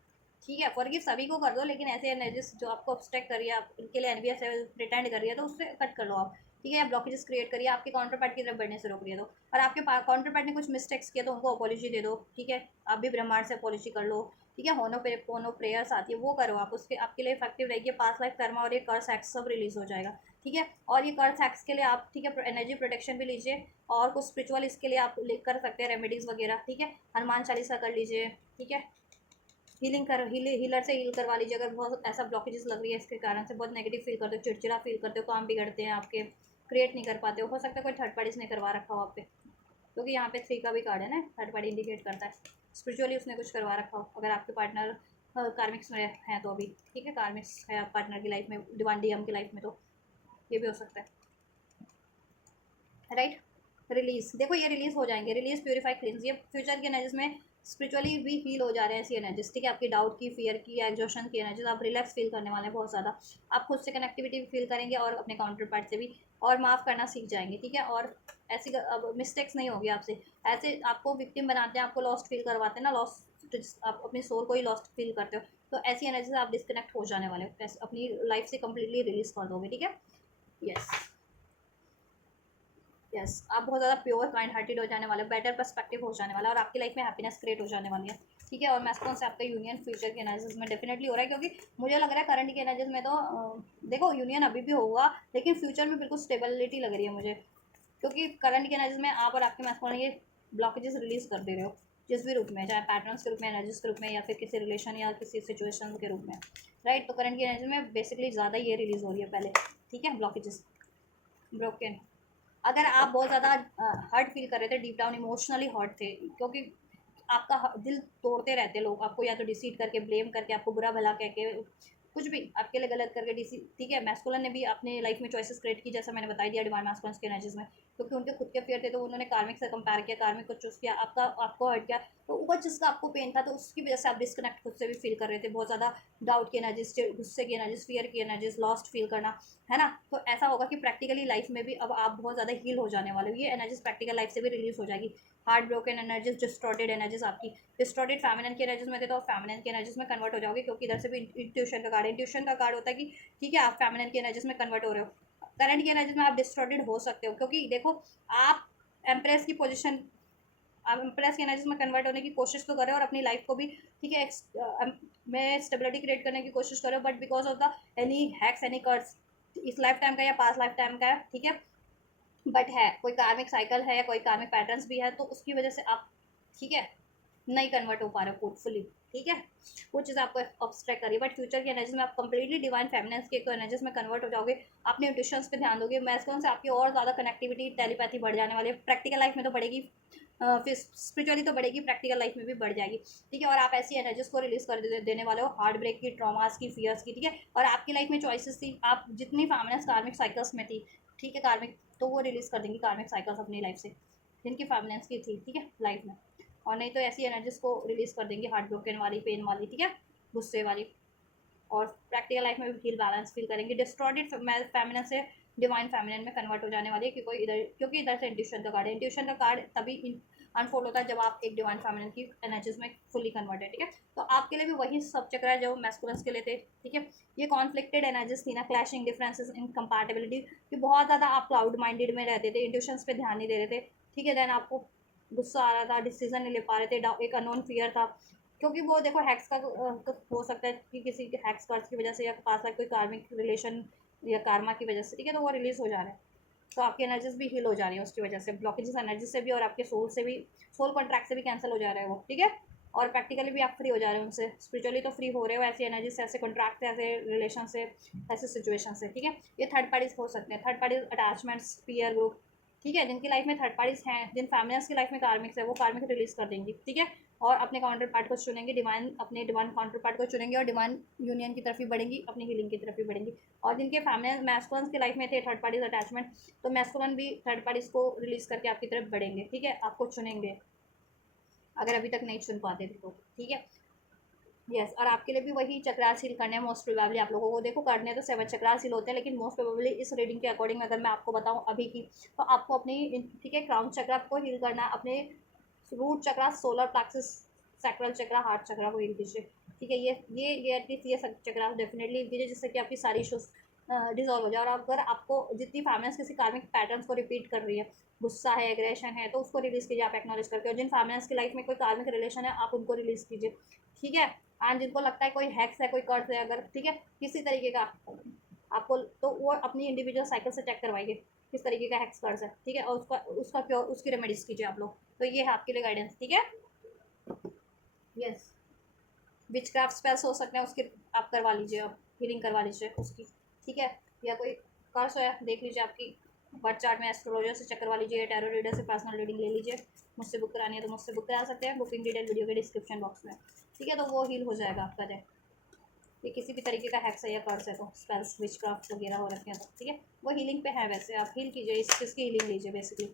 ठीक है, फॉरगिव सभी को कर दो, लेकिन ऐसे एनर्जीज जो आपको ऑब्स्ट्रैक्ट कर रही है, आप इनके लिए एनवियस प्रिटेंड कर रही है, तो उससे कट कर लो आप, ठीक है, या ब्लॉकेजेस क्रिएट करिए, आपके काउंटर पार्ट की तरफ बढ़ने से रोक रही है, तो और आपके काउंटर पार्ट ने कुछ मिस्टेक्स किया तो उनको अपॉलॉजी दे दो, ठीक है, आप भी ब्रह्मांड से अपॉलॉजी कर लो, ठीक है, पोनो प्रेयर्स आती है वो करो आप, उसके आपके लिए इफेक्टिव रहेगी, पास लाइफ कर्मा और ये कर्स एक्स सब रिलीज हो जाएगा, ठीक है। और ये कर्स एक्स के लिए आप, ठीक है, एनर्जी प्रोटेक्शन भी लीजिए, और कुछ स्पिरिचुअल इसके लिए आप कर सकते हैं रेमेडीज़ वगैरह, ठीक है, हनुमान चालीसा कर लीजिए, ठीक है, हीलिंग कर हीलर से हील करवा लीजिए, अगर बहुत ऐसा ब्लॉकेजेस लग रही है इसके कारण से, बहुत नेगेटिव फील करते हो, चिड़चिड़ा फील करते हो, काम बिगड़ते हैं आपके, क्रिएट नहीं कर पाते हो सकता है कोई थर्ड पार्टी ने करवा रखा हो आप पे, क्योंकि यहाँ पे 3 का भी कार्ड है ना, थर्ड पार्टी इंडिकेट करता है, स्पिरिचुअली उसने कुछ करवा रखा हो, अगर आपके पार्टनर कार्मिक्स में हैं तो अभी, ठीक है, कार्मिक्स है पार्टनर की लाइफ में, डिवाइन डीएम की लाइफ में, तो ये भी हो सकता है, राइट। रिलीज, देखो ये रिलीज हो जाएंगे, रिलीज, प्यूरीफाई, क्लींस, ये फ्यूचर की एनर्जीज में स्पिरिचुअली भी फील हो जा रहे हैं ऐसी एनर्जीज, ठीक है, आपकी डाउट की, फियर की, या एग्जॉशन की एनर्जीज, आप रिलैक्स फील करने वाले हैं बहुत ज़्यादा, आप खुद से कनेक्टिविटी भी फील करेंगे और अपने काउंटर पार्ट से भी, और माफ़ करना सीख जाएंगे, ठीक है, और ऐसी अब मिस्टेक्स नहीं होगी आपसे, ऐसे आपको विक्टिम बनाते हैं, आपको लॉस्ट फील करवाते हैं ना, लॉस्ट, आप अपनी सोल को ही लॉस्ट फील करते हो, तो ऐसी एनर्जी से आप डिस्कनेक्ट हो जाने वाले हो, अपनी लाइफ से कम्प्लीटली रिलीज कर दोगे, ठीक है, यस। यस आप बहुत ज़्यादा प्योर काइंड हार्टेड हो जाने वाले, बेटर पर्सपेक्टिव हो जाने वाला, और आपकी लाइफ में हैप्पीनेस क्रिएट हो जाने वाली है, ठीक है। और मैस्कुलिन से आपका यूनियन फ्यूचर के एनालिसिस में डेफिनेटली हो रहा है, क्योंकि मुझे लग रहा है करंट के एनालिसिस में तो देखो यूनियन अभी भी होगा, लेकिन फ्यूचर में बिल्कुल स्टेबिलिटी लग रही है मुझे, क्योंकि करंट के एनालिसिस में आप और आपके मैस्कुलिन ये ब्लॉकेजेस रिलीज कर दे रहे हो जिस भी रूप में, चाहे पैटर्न्स के रूप में, एनर्जीज के रूप में, या फिर किसी रिलेशन या किसी सिचुएशन के रूप में, राइट। तो करंट की एनर्जी में बेसिकली ज़्यादा ये रिलीज हो रही है पहले, ठीक है, ब्लॉकेजेस ब्रोकन। अगर आप बहुत ज़्यादा हर्ट फील कर रहे थे, डीप डाउन इमोशनली हर्ट थे, क्योंकि आपका दिल तोड़ते रहते लोग आपको, या तो डिसीट करके, ब्लेम करके, आपको बुरा भला कह के, कुछ भी आपके लिए गलत करके डिसी, ठीक है। मैस्कुलिन ने भी अपने लाइफ में चॉइसेस क्रिएट की, जैसा मैंने बता दिया डिवाइन मैस्कुलिन के एनर्जीज में, क्योंकि उनके खुद के फेयर थे तो उन्होंने कार्मिक से कंपेयर किया, कार्मिक को चूज किया, आपको हर्ट किया, तो ऊपर जिसका आपको पेन था तो उसकी वजह से आप डिस्कनेक्ट खुद से भी फील कर रहे थे, बहुत ज़्यादा डाउट की एनर्जीज, गुस्से की एनर्जीज, फियर की एनर्जीज, लॉस्ट फील करना, है ना। तो ऐसा होगा कि प्रैक्टिकली लाइफ में भी अब आप बहुत ज़्यादा हील हो जाने वाले हो, ये एनर्जीज प्रैक्टिकल लाइफ से भी रिलीज हो जाएगी। Heart broken energies, distorted energies, आपकी डिस्टॉर्टेड फेमिनिन की एनर्जीज में थे तो फेमिनिन की एनर्जीज में कन्वर्ट हो जाओगे, क्योंकि इधर से भी इंट्यूशन का कार्ड, इंट्यूशन का कार्ड होता है कि ठीक है आप फेमिनिन की एनर्जीज में कन्वर्ट हो रहे हो, करंट की एनर्जीज में आप डिस्टॉर्टेड हो सकते हो, क्योंकि देखो आप एम्प्रेस की पोजीशन, आप एम्प्रेस की एनर्जीज में कन्वर्ट होने की कोशिश तो कर रहे हो और अपनी लाइफ को भी, ठीक है, में स्टेबिलिटी क्रिएट करने की कोशिश कर रहे हो, but because of the any hacks, any curse, इस लाइफ टाइम का या पास लाइफ टाइम का है, ठीक है, बट है कोई कार्मिक साइकिल है या कोई कार्मिक पैटर्न्स भी है, तो उसकी वजह से आप, ठीक है, नहीं कन्वर्ट हो पा रहे फुली, ठीक है, वो चीज़ आपको ऑब्स्ट्रैक्ट करिए, बट फ्यूचर की एनर्जीज में आप कंप्लीटली डिवाइन फेमिनेंस के एनर्जीज में कन्वर्ट हो जाओगे, अपने इंट्यूशंस पे ध्यान दोगे, मैस्कुलिन से आपकी और ज़्यादा कनेक्टिविटी, टेलीपैथी बढ़ जाने वाली है, प्रैक्टिकल लाइफ में तो बढ़ेगी, फिर स्पिरिचुअली तो बढ़ेगी, प्रैक्टिकल लाइफ में भी बढ़ जाएगी, ठीक है। और आप ऐसी एनर्जीज को रिलीज कर देने वाले हो, हार्ट ब्रेक की, ट्रॉमास की, फियर्स की, ठीक है। और आपकी लाइफ में चॉइसेस थी, आप जितनी फेमिनेंस कार्मिक साइकिल्स में थी, ठीक है, कार्मिक, तो वो रिलीज कर देंगी कार्मिक साइकिल्स अपनी लाइफ से, जिनकी फेमिनेंस की थी, ठीक है, लाइफ में। और नहीं तो ऐसी एनर्जीज को रिलीज कर देंगी, हार्ट ब्रोकन वाली, पेन वाली, ठीक है, गुस्से वाली। और प्रैक्टिकल लाइफ में भी फील बैलेंस फील करेंगे, डिस्टॉर्टेड फेमिनिन से डिवाइन फेमिनिन में कन्वर्ट हो जाने वाली है, क्योंकि इधर से इंट्यूशन का कार्ड है, इंट्यूशन का कार्ड तभी अनफोल्ड होता है जब आप एक डिवाइन फेमिनिन की एनर्जीज में फुली कन्वर्ट है, ठीक है। तो आपके लिए भी वही सब चक्र है जो मैस्कुलिन्स के लिए थे, ठीक है। ये कॉन्फ्लिक्टेड एनर्जीज थी ना, क्लैशिंग डिफरेंसेस, इनकम्पैटिबिलिटी, कि बहुत ज़्यादा आप क्लाउड माइंडेड में रहते थे, इंट्यूशंस पे ध्यान नहीं दे रहे थे, ठीक है। देन आपको गुस्सा आ रहा था, डिसीजन नहीं ले पा रहे थे, एक अननोन फियर था, क्योंकि वो देखो हैक्स का तो हो सकता है कि किसी के हैक्स कार्ड्स की वजह से, या पास लाइफ कोई कार्मिक रिलेशन या कारमा की वजह से, ठीक है, तो वो रिलीज हो जा रहा है, तो आपकी एनर्जीज भी हील हो जा रही है उसकी वजह से, ब्लॉकेजेस एनर्जी से भी, और आपके सोल से भी, सोल कॉन्ट्रैक्ट से भी कैंसिल हो जा रहा है वो, ठीक है। और प्रैक्टिकली भी आप फ्री हो जा रहे हो उनसे, स्पिरिचुअली तो फ्री हो रहे हो ऐसी एनर्जी से, ऐसे कॉन्ट्रैक्ट से, ऐसे रिलेशन से, ऐसे सिचुएशन से, ठीक है। ये थर्ड पार्टीज हो सकते हैं, third parties attachments, peer group, ठीक है, जिनकी लाइफ में थर्ड पार्टीज हैं, जिन फैमिलीज की लाइफ में कार्मिक्स है, वो कार्मिक रिलीज कर देंगी, ठीक है। और अपने काउंटर पार्ट को चुनेंगे, डिवाइन, अपने डिवाइन काउंटर पार्ट को चुनेंगे और डिवाइन यूनियन की तरफ ही बढ़ेंगी, अपनी हीलिंग की तरफ ही बढ़ेंगी। और जिनके फैमिली मैस्कुलिन्स की लाइफ में थे थर्ड पार्टीज अटैचमेंट, तो मैस्कुलिन भी थर्ड पार्टीज को रिलीज करके आपकी तरफ बढ़ेंगे, ठीक है, आपको चुनेंगे, अगर अभी तक नहीं चुन पाते थे तो, ठीक है। यस और आपके लिए भी वही चक्रास हील करने हैं मोस्ट प्रोबेबली आप लोगों को, देखो करने तो 7 चक्रास हील होते हैं, लेकिन मोस्ट प्रोबेबली इस रीडिंग के अकॉर्डिंग अगर मैं आपको बताऊं अभी की, तो आपको अपनी, ठीक है, क्राउन चक्रा को हील करना है, अपने रूट चक्रा, सोलर प्लेक्सस, सैक्रल चक्रा, हार्ट चक्रा को हील कीजिए, ठीक है। ये एटलीस्ट ये सब चक्रा डेफिनेटली हील कीजिए, जिससे कि आपकी सारी इशूज डिजॉल्व हो जाए। और अगर आपको जितनी फैमिलीज किसी कार्मिक पैटर्न्स को रिपीट कर रही है, गुस्सा है, एग्रेशन है, तो उसको रिलीज कीजिए आप एक्नॉलेज करके, और जिन फैमिलीज की लाइफ में कोई कार्मिक रिलेशन है आप उनको रिलीज कीजिए, ठीक है। एंड जिनको लगता है कोई हैक्स है, कोई कर्ज है अगर, ठीक है, किसी तरीके का आपको, तो वो अपनी इंडिविजुअल साइकिल से चेक करवाइए किस तरीके का हैक्स कर्ज है, ठीक है, और उसका उसका क्योर, उसकी रेमेडीज कीजिए आप लोग। तो ये है आपके लिए गाइडेंस, ठीक है। यस विच क्राफ्ट स्पेल्स हो सकते हैं उसकी आप करवा लीजिए, आप हीलिंग करवा लीजिए उसकी, ठीक है। या कोई कर्ज है देख लीजिए, आपकी बर्थ चार्ट में एस्ट्रोलॉजर से चेक करवा लीजिए, टैरो रीडर से पर्सनल रीडिंग ले लीजिए, मुझसे बुक करानी है तो मुझसे बुक करा सकते हैं, बुकिंग डिटेल वीडियो के डिस्क्रिप्शन बॉक्स में, ठीक है। तो वो हील हो जाएगा आपका डे, ये किसी भी तरीके का हैक्स है या कर्स है तो, स्पेल्स विच क्राफ्ट वगैरह हो रखे हैं तो, ठीक है, वो हीलिंग पे है, वैसे आप हील कीजिए, इस चीज़ की हीलिंग लीजिए बेसिकली,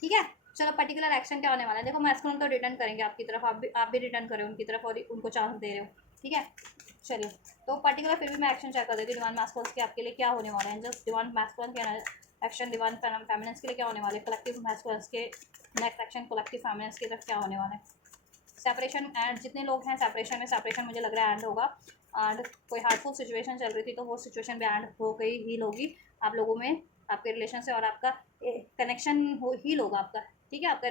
ठीक है। चलो पर्टिकुलर एक्शन क्या होने वाला है, देखो मैस्कुलिन तो रिटर्न करेंगे आपकी तरफ, आप भी रिटर्न करें उनकी तरफ और उनको चांस दे रहे हो, ठीक है। चलिए तो पर्टिकुलर फिर भी मैं एक्शन चेक कर देती हूँ डिवाइन मैस्कुलिन्स के आपके लिए क्या होने वाले हैं, जस्ट डिवाइन मैस्कुलिन के एक्शन, डिवाइन फेमिनिन्स के लिए क्या होने वाले, कलेक्टिव मैस्कुलिन्स के नेक्स्ट एक्शन कलेक्टिव फेमिनिन्स की तरफ क्या होने वाला है। सेपरेशन एंड जितने लोग हैं सेपरेशन में, सेपरेशन मुझे लग रहा है एंड होगा, एंड कोई हार्टफुल सिचुएशन चल रही थी तो वो सिचुएशन भी एंड हो गई, हील होगी आप लोगों में, आपके रिलेशन से, और आपका कनेक्शन हील होगा आपका, ठीक है, आपका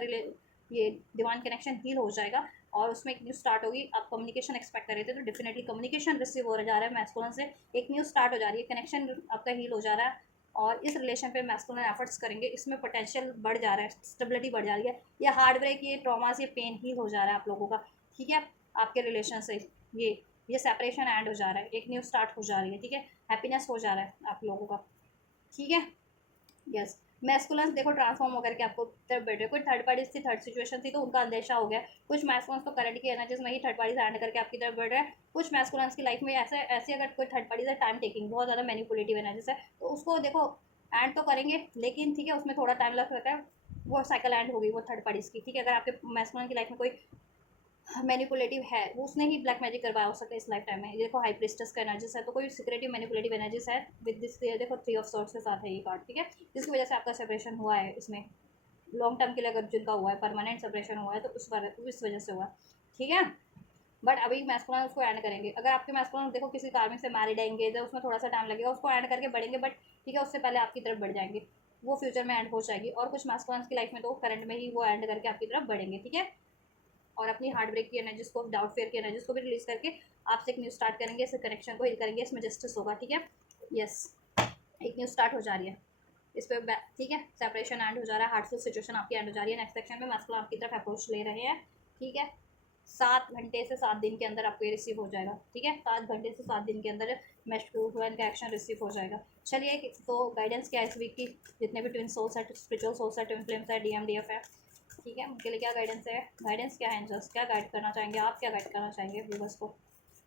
ये डिवाइन कनेक्शन हील हो जाएगा और उसमें एक न्यू स्टार्ट होगी। आप कम्युनिकेशन एक्सपेक्ट कर रहे थे तो डेफिनेटली कम्युनिकेशन रिसीव हो जा रहा है मैस्कुलिन से, एक न्यू स्टार्ट हो जा रही है, कनेक्शन आपका हील हो जा रहा है और इस रिलेशन पे मैस्कुलिन एफर्ट्स करेंगे, इसमें पोटेंशियल बढ़ जा रहा है, स्टेबिलिटी बढ़ जा रही है, ये हार्ड ब्रेक, ये ट्रॉमास, ये पेन हील हो जा रहा है आप लोगों का, ठीक है। आपके रिलेशन से ये सेपरेशन एंड हो जा रहा है, एक न्यू स्टार्ट हो जा रही है, ठीक है, हैप्पीनेस हो जा रहा है आप लोगों का, ठीक है। यस, मैस्कुलेंस देखो ट्रांसफॉर्म होकर के आपको तरफ बैठ रहे, कोई थर्ड पार्टी थी, थर्ड सिचुएशन थी तो उनका अंदेशा हो गया, कुछ मैस्कुलेंस तो करंट की एनर्जीज में ही थर्ड पार्टी से एंड करके आपकी तरफ बढ़ रहा है, कुछ मैस्कुलेंस की लाइफ में ऐसे अगर कोई थर्ड पार्टी से टाइम टेकिंग बहुत ज़्यादा मैनिपुलेटिव एनर्जीज है तो उसको देखो एंड तो करेंगे लेकिन ठीक है उसमें थोड़ा टाइम लग सकता है, वो साइकिल एंड होगी वो थर्ड पार्टीज की, ठीक है। अगर आपके मैस्कुलिन की लाइफ में कोई मैनिपुलेटिव है वो उसने ही ब्लैक मैजिक करवाया हो सकता है इस लाइफ टाइम में, देखो हाई प्रिस्टेस का एनर्जीज है तो कोई सिक्रेटिव मैनिपुलेटिव एनर्जीज है विद दिस, देखो 3 ऑफ सॉर्ड्स के साथ है ये कार्ड, ठीक है, जिसकी वजह से आपका सेपरेशन हुआ है इसमें लॉन्ग टर्म के लिए, अगर जिनका हुआ है परमानेंट सेपरेशन हुआ है तो इस वजह से हुआ है, ठीक है। बट अभी मैस्कुलिन उसको ऐड करेंगे, अगर आपके मैस्कुलिन देखो किसी कार्मिक से मैरिड आएंगे तो उसमें थोड़ा सा टाइम लगेगा, उसको ऐड करके बढ़ेंगे बट ठीक है उससे पहले आपकी तरफ बढ़ जाएंगे, वो फ्यूचर में ऐड हो जाएगी, और कुछ मैस्कुलिन की लाइफ में तो करंट में ही वो ऐड करके आपकी तरफ बढ़ेंगे, ठीक है। और अपनी हार्ट ब्रेक की एनर्जीज को, डाउट फेयर की एनर्जीज को भी रिलीज करके आपसे एक न्यू स्टार्ट करेंगे, इस कनेक्शन को हिल करेंगे, इसमें जस्टिस होगा, ठीक है। यस, एक न्यू स्टार्ट हो जा रही है इस पर, ठीक है, सेपरेशन एंड हो जा रहा है, हार्टफुल सिचुएशन आपकी एंड हो जा रही है, नेक्स्ट सेक्शन में मैस्कुलिन आपकी तरफ अप्रोच ले रहे हैं, ठीक है। 7 घंटे से 7 दिन के अंदर आपको ये रिसीव हो जाएगा, ठीक है, 7 घंटे से 7 दिन के अंदर मैस्कुलिन का एक्शन रिसीव हो जाएगा। चलिए तो गाइडेंस क्या है इस वीक की, जितने भी ट्विन सोल्स है, स्पिरिचुअल सोल्स है, ट्विन फ्लेम्स है, DMDF है, ठीक है, उनके लिए क्या गाइडेंस है, गाइडेंस क्या है, एंजल्स क्या गाइड करना चाहेंगे, आप क्या गाइड करना चाहेंगे व्यूअर्स को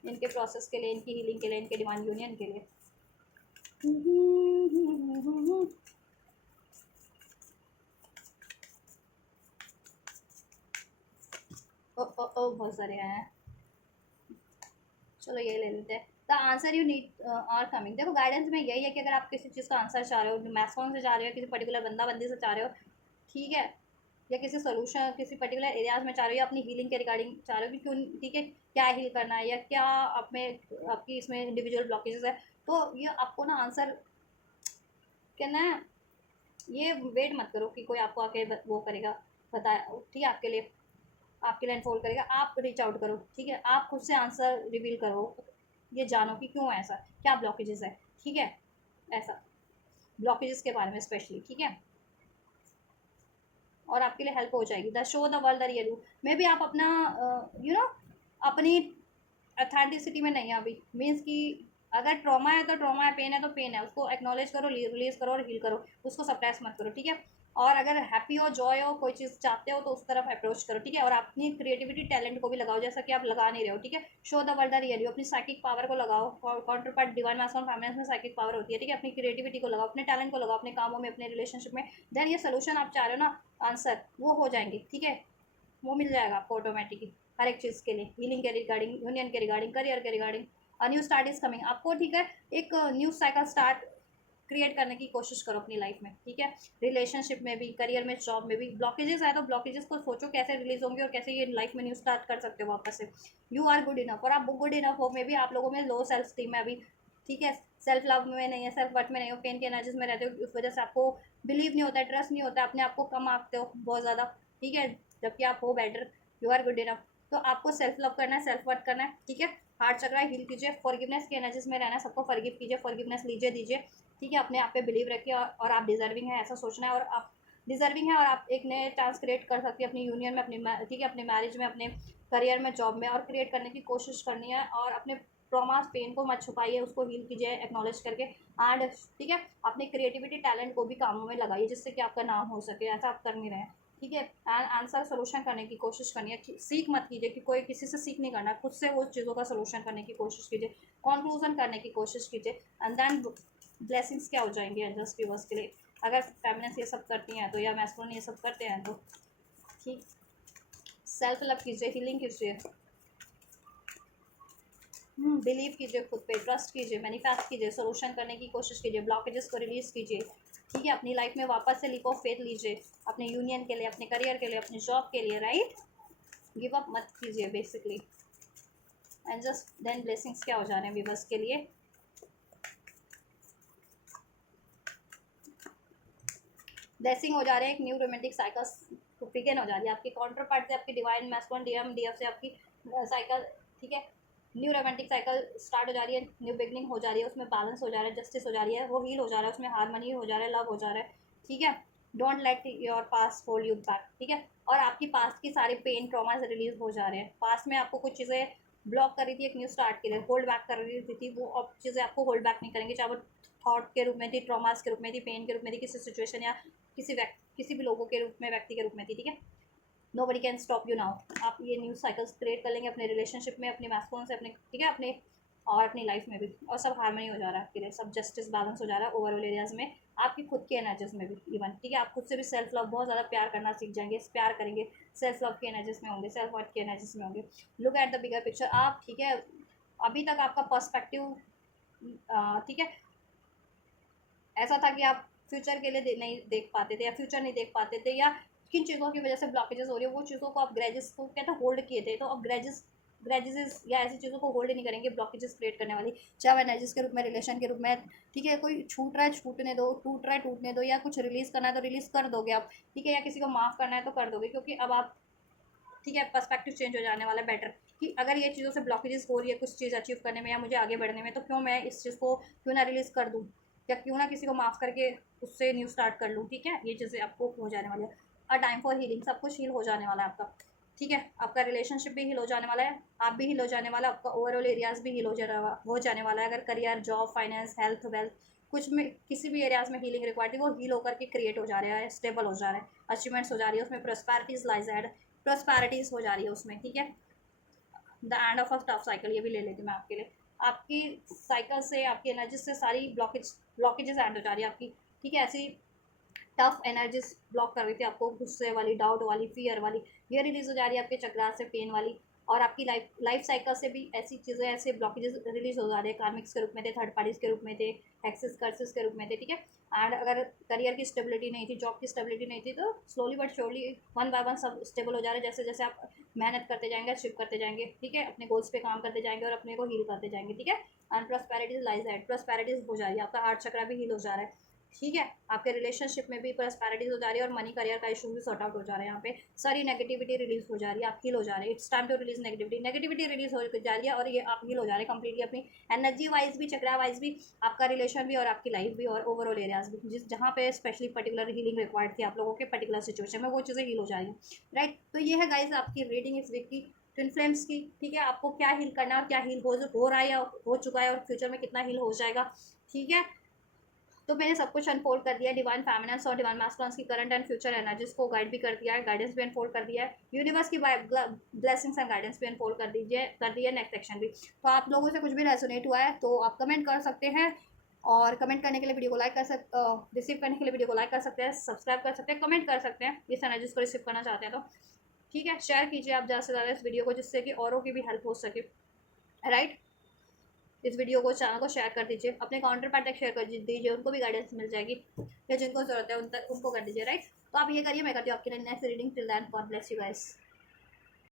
इनके प्रोसेस के लिए, इनकी हीलिंग के लिए, इनके डिवाइन यूनियन के लिए। ओ बहुत सारे हैं, चलो ये ले लेते हैं। The answer you need are coming, देखो गाइडेंस में यही है कि अगर आप किसी चीज़ का आंसर चाह रहे हो, मैथ्स से चाह रहे हो, किसी पर्टिकुलर बंदा बंदी से चाह रहे हो, ठीक है, या किसी सोल्यूशन किसी पर्टिकुलर एरियाज में चाह रहे हो, या अपनी हीलिंग के रिगार्डिंग चाह रहे हो कि क्यों, ठीक है, क्या हील करना है या क्या आप में आपकी इसमें इंडिविजुअल ब्लॉकेजेस है, तो ये आपको ना आंसर कहना है, ये वेट मत करो कि कोई आपको आके वो करेगा, बताया, ठीक है, आपके लिए अनफोल्ड करेगा, आप रीच आउट करो, ठीक है, आप खुद से आंसर रिवील करो, ये जानो कि क्यों ऐसा, क्या ब्लॉकेजेस है, ठीक है, ऐसा ब्लॉकेजेस के बारे में स्पेशली, ठीक है, और आपके लिए हेल्प हो जाएगी। The show the world the real you, मे भी आप अपना अपनी अथेंटिसिटी में नहीं है अभी, मीन्स कि अगर ट्रॉमा है तो ट्रॉमा है, पेन है तो पेन है, उसको एक्नॉलेज करो, रिलीज करो और हील करो, उसको सप्रेस मत करो, ठीक है। और अगर हैप्पी हो, जॉय हो, कोई चीज़ चाहते हो तो उस तरफ अप्रोच करो, ठीक है, और अपनी क्रिएटिविटी टैलेंट को भी लगाओ, जैसा कि आप लगा नहीं रहे हो, ठीक है। Show the world the real you, अपनी साइकिक पावर को लगाओ, counter part divine masculine feminine में साइकिक पावर होती है, ठीक है, अपनी क्रिएटिविटी को लगाओ, अपने टैलेंट को लगाओ, अपने कामों में, अपने रिलेशनशिप में, देन ये सोल्यूशन आप चाह रहे हो ना, आंसर वो हो जाएंगे, ठीक है, वो मिल जाएगा आपको ऑटोमेटिकली हर एक चीज़ के लिए, हीलिंग के रिगार्डिंग, यूनियन के रिगार्डिंग, करियर के regarding, new start is coming आपको, ठीक है, एक न्यू साइकिल स्टार्ट क्रिएट करने की कोशिश करो अपनी लाइफ में, ठीक है, रिलेशनशिप में भी, करियर में, जॉब में भी। ब्लॉकेजेस आए तो ब्लॉकेजेस को सोचो कैसे रिलीज होंगे और कैसे ये लाइफ में न्यू स्टार्ट कर सकते हो वापस से। यू आर गुड इनफ, और आप गुड इनफ हो, मे भी आप लोगों में लो सेल्फ स्टीम है अभी, ठीक है, सेल्फ लव में नहीं है, सेल्फ वर्थ में नहीं हो, पेन के एनर्जीज में रहते हो, उस वजह से आपको बिलीव नहीं होता है, ट्रस्ट नहीं होता है, अपने आप को कम आंकते हो बहुत ज़्यादा, ठीक है, जबकि आप हो better, you are good enough. तो आपको सेल्फ लव करना है, सेल्फ वर्थ करना है, ठीक है, हार्ट चक्रा हील कीजिए, फॉरगिवनेस की एनर्जीज में रहना है, सबको फॉरगिव कीजिए, फॉरगिवनेस लीजिए दीजिए, ठीक है, अपने आप पे बिलीव रखिए, और आप डिजर्विंग है ऐसा सोचना है, और आप डिजर्विंग है और आप एक नए चांस क्रिएट कर सकते हैं अपनी यूनियन में, अपनी, ठीक है, अपने मैरिज में, अपने करियर में, जॉब में, और क्रिएट करने की कोशिश करनी है, और अपने ट्रॉमास पेन को मत छुपाइए, उसको हील कीजिए एक्नॉलेज करके, एंड ठीक है, अपनी क्रिएटिविटी टैलेंट को भी कामों में लगाइए जिससे कि आपका नाम हो सके, ऐसा आप कर नहीं रहे हैं, ठीक है, एंड आंसर सोल्यूशन करने की कोशिश करनी है, सीख मत कीजिए कि कोई किसी से सीख नहीं करना, खुद से वो चीज़ों का सोल्यूशन करने की कोशिश कीजिए, कंक्लूजन करने की कोशिश कीजिए, एंड देन ब्लेसिंग्स क्या हो जाएंगे एंजल्स व्यूअर्स के लिए, अगर फेमिनिन्स ये सब करती हैं तो, या मैस्कुलिन ये सब करते हैं तो, ठीक, सेल्फ लव कीजिए, हीलिंग कीजिए, बिलीव कीजिए, खुद पे ट्रस्ट कीजिए, मैनिफेस्ट कीजिए, सोल्यूशन करने की कोशिश कीजिए, ब्लॉकेजेस को रिलीज कीजिए, ठीक है, अपनी लाइफ में वापस से लीप ऑफ फेथ लीजिए, अपने यूनियन के लिए, अपने करियर के लिए, अपनी जॉब के लिए, राइट, गिव अप मत कीजिए basically, and just then blessings क्या हो जा रहे हैं व्यूअर्स के लिए। ब्लेसिंग हो जा रहे हैं, एक न्यू रोमांटिक साइकिल बिगिन हो जा रही है आपकी काउंटर पार्ट से, आपकी डिवाइन मैस्कुलिन डीएफ से आपकी साइकिल, ठीक है, न्यू रोमांटिक साइकिल स्टार्ट हो जा रही है, न्यू बिगनिंग हो जा रही है, उसमें बैलेंस हो जा रहा है, जस्टिस हो जा रही है, वो हील हो जा रहा है, उसमें हारमोनी हो जा रहा है, लव हो जा रहा है, ठीक है। Don't let your past hold you back, ठीक है। और आपकी पास्ट की सारी पेन ट्रॉमा से रिलीज हो जा रहे हैं। पास्ट में आपको कुछ चीज़ें ब्लॉक कर रही थी एक न्यू स्टार्ट के लिए, होल्ड बैक कर रही थी, वो अब चीज़ें आपको होल्ड बैक नहीं करेंगे, चाहे वो थॉट के रूप में थी, ट्रॉमास के रूप में थी, पेन के रूप में थी, किसी सिचुएशन या किसी भी लोगों के रूप में, व्यक्ति के रूप में थी, ठीक है। Nobody can stop you now. आप ये न्यू साइकिल्स क्रिएट कर लेंगे अपने रिलेशनशिप में, अपने मैस्कुलिन से, अपने, ठीक है, अपने और अपनी लाइफ में भी, और सब हार्मनी हो जा रहा है आपके लिए, सब जस्टिस बैलेंस हो जा रहा है ओवरऑल एरियाज में, आपकी खुद की एनर्जीज में भी इवन, ठीक है। आप खुद से भी सेल्फ लव, बहुत ज़्यादा प्यार करना सीख जाएंगे, प्यार करेंगे, सेल्फ लव की एनर्जीज में होंगे, सेल्फ वर्थ की एनर्जीज में होंगे। Look at the bigger picture आप, ठीक है। अभी तक आपका पर्सपेक्टिव, ठीक है, ऐसा था कि आप फ्यूचर के लिए नहीं देख पाते थे, या फ्यूचर नहीं देख पाते थे, या किन चीज़ों की वजह से ब्लॉकेजेस हो रही है, वो चीज़ों को आप ग्रेजेस को कहते हैं होल्ड किए थे, तो अब ग्रेजेस या ऐसी चीज़ों को होल्ड नहीं करेंगे ब्लॉकेजेस क्रिएट करने वाली, चाहे वो एनर्जीज के रूप में, रिलेशन के रूप में, ठीक है। कोई छूट रहा है छूटने दो, टूट रहा है टूटने दो, या कुछ रिलीज़ करना है तो रिलीज़ कर दोगे आप, ठीक है, या किसी को माफ़ करना है तो कर दोगे, क्योंकि अब आप, ठीक है, पर्सपेक्टिव चेंज हो जाने वाला है बेटर, कि अगर ये चीज़ों से ब्लॉकेजेस हो रही है कुछ चीज़ अचीव करने में या मुझे आगे बढ़ने में, तो क्यों मैं इस चीज़ को क्यों ना रिलीज़ कर दूँ, या क्यों ना किसी को माफ़ करके उससे न्यू स्टार्ट कर लूँ, ठीक है। ये चीज़ें आपको हो जाने वाली है। अ टाइम फॉर हीलिंग, सब कुछ हील हो जाने वाला है आपका, ठीक है। आपका रिलेशनशिप भी हील हो जाने वाला है, आप भी हील हो जाने वाला है, आपका ओवरऑल एरियाज भी हील हो जाने वाला है। अगर career, job, finance, health, wealth, कुछ में किसी भी एरियाज में हीलिंग रिक्वायर्ड थी, वो हील होकर के क्रिएट हो जा रहा है, स्टेबल हो जा रहा है, अचीवमेंट्स हो जा रही है, उसमें प्रोस्पैरिटीज लाइज एड, प्रोस्पैरिटीज हो जा रही है उसमें, ठीक है। The end of a tough cycle, ये भी ले लेती हूँ मैं आपके लिए। आपकी साइकिल से, आपकी एनर्जी से सारी ब्लॉकेजेस एंड हो जा रही है आपकी, ठीक है। ऐसी टफ एनर्जीज ब्लॉक कर रही थी आपको, गुस्से वाली, डाउट वाली, फियर वाली, ये रिलीज हो जा रही है आपके चक्रा से, पेन वाली। और आपकी लाइफ साइकिल से भी ऐसी चीज़ें, ऐसे ब्लॉकेजेस रिलीज हो जा रहे हैं, कार्मिक्स के रूप में थे, थर्ड पार्टीज के रूप में थे, एक्सेस कर्सेस के रूप में थे, ठीक है। एंड अगर करियर की स्टेबिलिटी नहीं थी, जॉब की स्टेबिलिटी नहीं थी, तो slowly but surely one by one सब स्टेबल हो जा रहे हैं, जैसे जैसे आप मेहनत करते जाएंगे, अचीव करते जाएंगे, ठीक है, अपने गोल्स पे काम करते जाएंगे और अपने को हील करते जाएंगे, ठीक है। And prosperities lies at, prosperities हो जा रही है, आपका हार्ट चक्रा भी हील हो जा रहा है, ठीक है। आपके रिलेशनशिप में भी प्रॉस्पेरिटीज हो जा रही है, और मनी करियर का इशू भी सॉर्ट आउट हो जा रहा है, यहाँ पे सारी नेगेटिविटी रिलीज हो जा रही है, आप हील हो जा रहे हैं। It's time to release negativity release हो जा रही है, और ये आप हील हो जा रहे हैं कंप्लीटली, अपनी एनर्जी वाइज भी, चक्रा वाइज भी, आपका रिलेशन भी, और आपकी लाइफ भी, और ओवरऑल एरियाज भी, जिस जहाँ पे स्पेशली पर्टिकुलर हीलिंग रिक्वायर्ड थी आप लोगों के पर्टिकुलर सिचुएशन में, वो चीज़ें हील हो जा रही हैं, राइट। तो ये है गाइज आपकी रीडिंग इस वीक की ट्विन फ्लेम्स की, ठीक है। आपको क्या हील करना है, और क्या हील हो रहा है या हो चुका है, और फ्यूचर में कितना हील हो जाएगा, ठीक है। तो मैंने सब कुछ अनफोल्ड कर दिया है, डिवाइन फेमिनिन्स और डिवाइन मास्कुलिन्स की करंट एंड फ्यूचर एनर्जीज को गाइड भी कर दिया है, गाइडेंस भी अनफोल्ड कर दिया है, यूनिवर्स की ब्लेसिंग्स एंड गाइडेंस भी अनफोल्ड कर दिए नेक्स्ट सेक्शन भी। तो आप लोगों से कुछ भी रेजोनेट हुआ है तो आप कमेंट कर सकते हैं, और कमेंट करने के लिए वीडियो को लाइक कर सकते, रिसीव करने के लिए वीडियो को लाइक कर सकते हैं, सब्सक्राइब कर सकते हैं, कमेंट कर सकते हैं इस एनर्जीज को रिसीव करना चाहते हैं तो, ठीक है। शेयर कीजिए आप ज़्यादा से ज़्यादा इस वीडियो को, जिससे कि औरों की भी हेल्प हो सके, राइट। इस वीडियो को, चैनल को शेयर कर दीजिए, अपने काउंटर पार्ट तक शेयर कर दीजिए, उनको भी गाइडेंस मिल जाएगी, या जिनको ज़रूरत है उन तक उनको कर दीजिए, राइट। तो आप ये करिए, मैं करती हूँ आपके लिए next reading. Till then God bless you guys.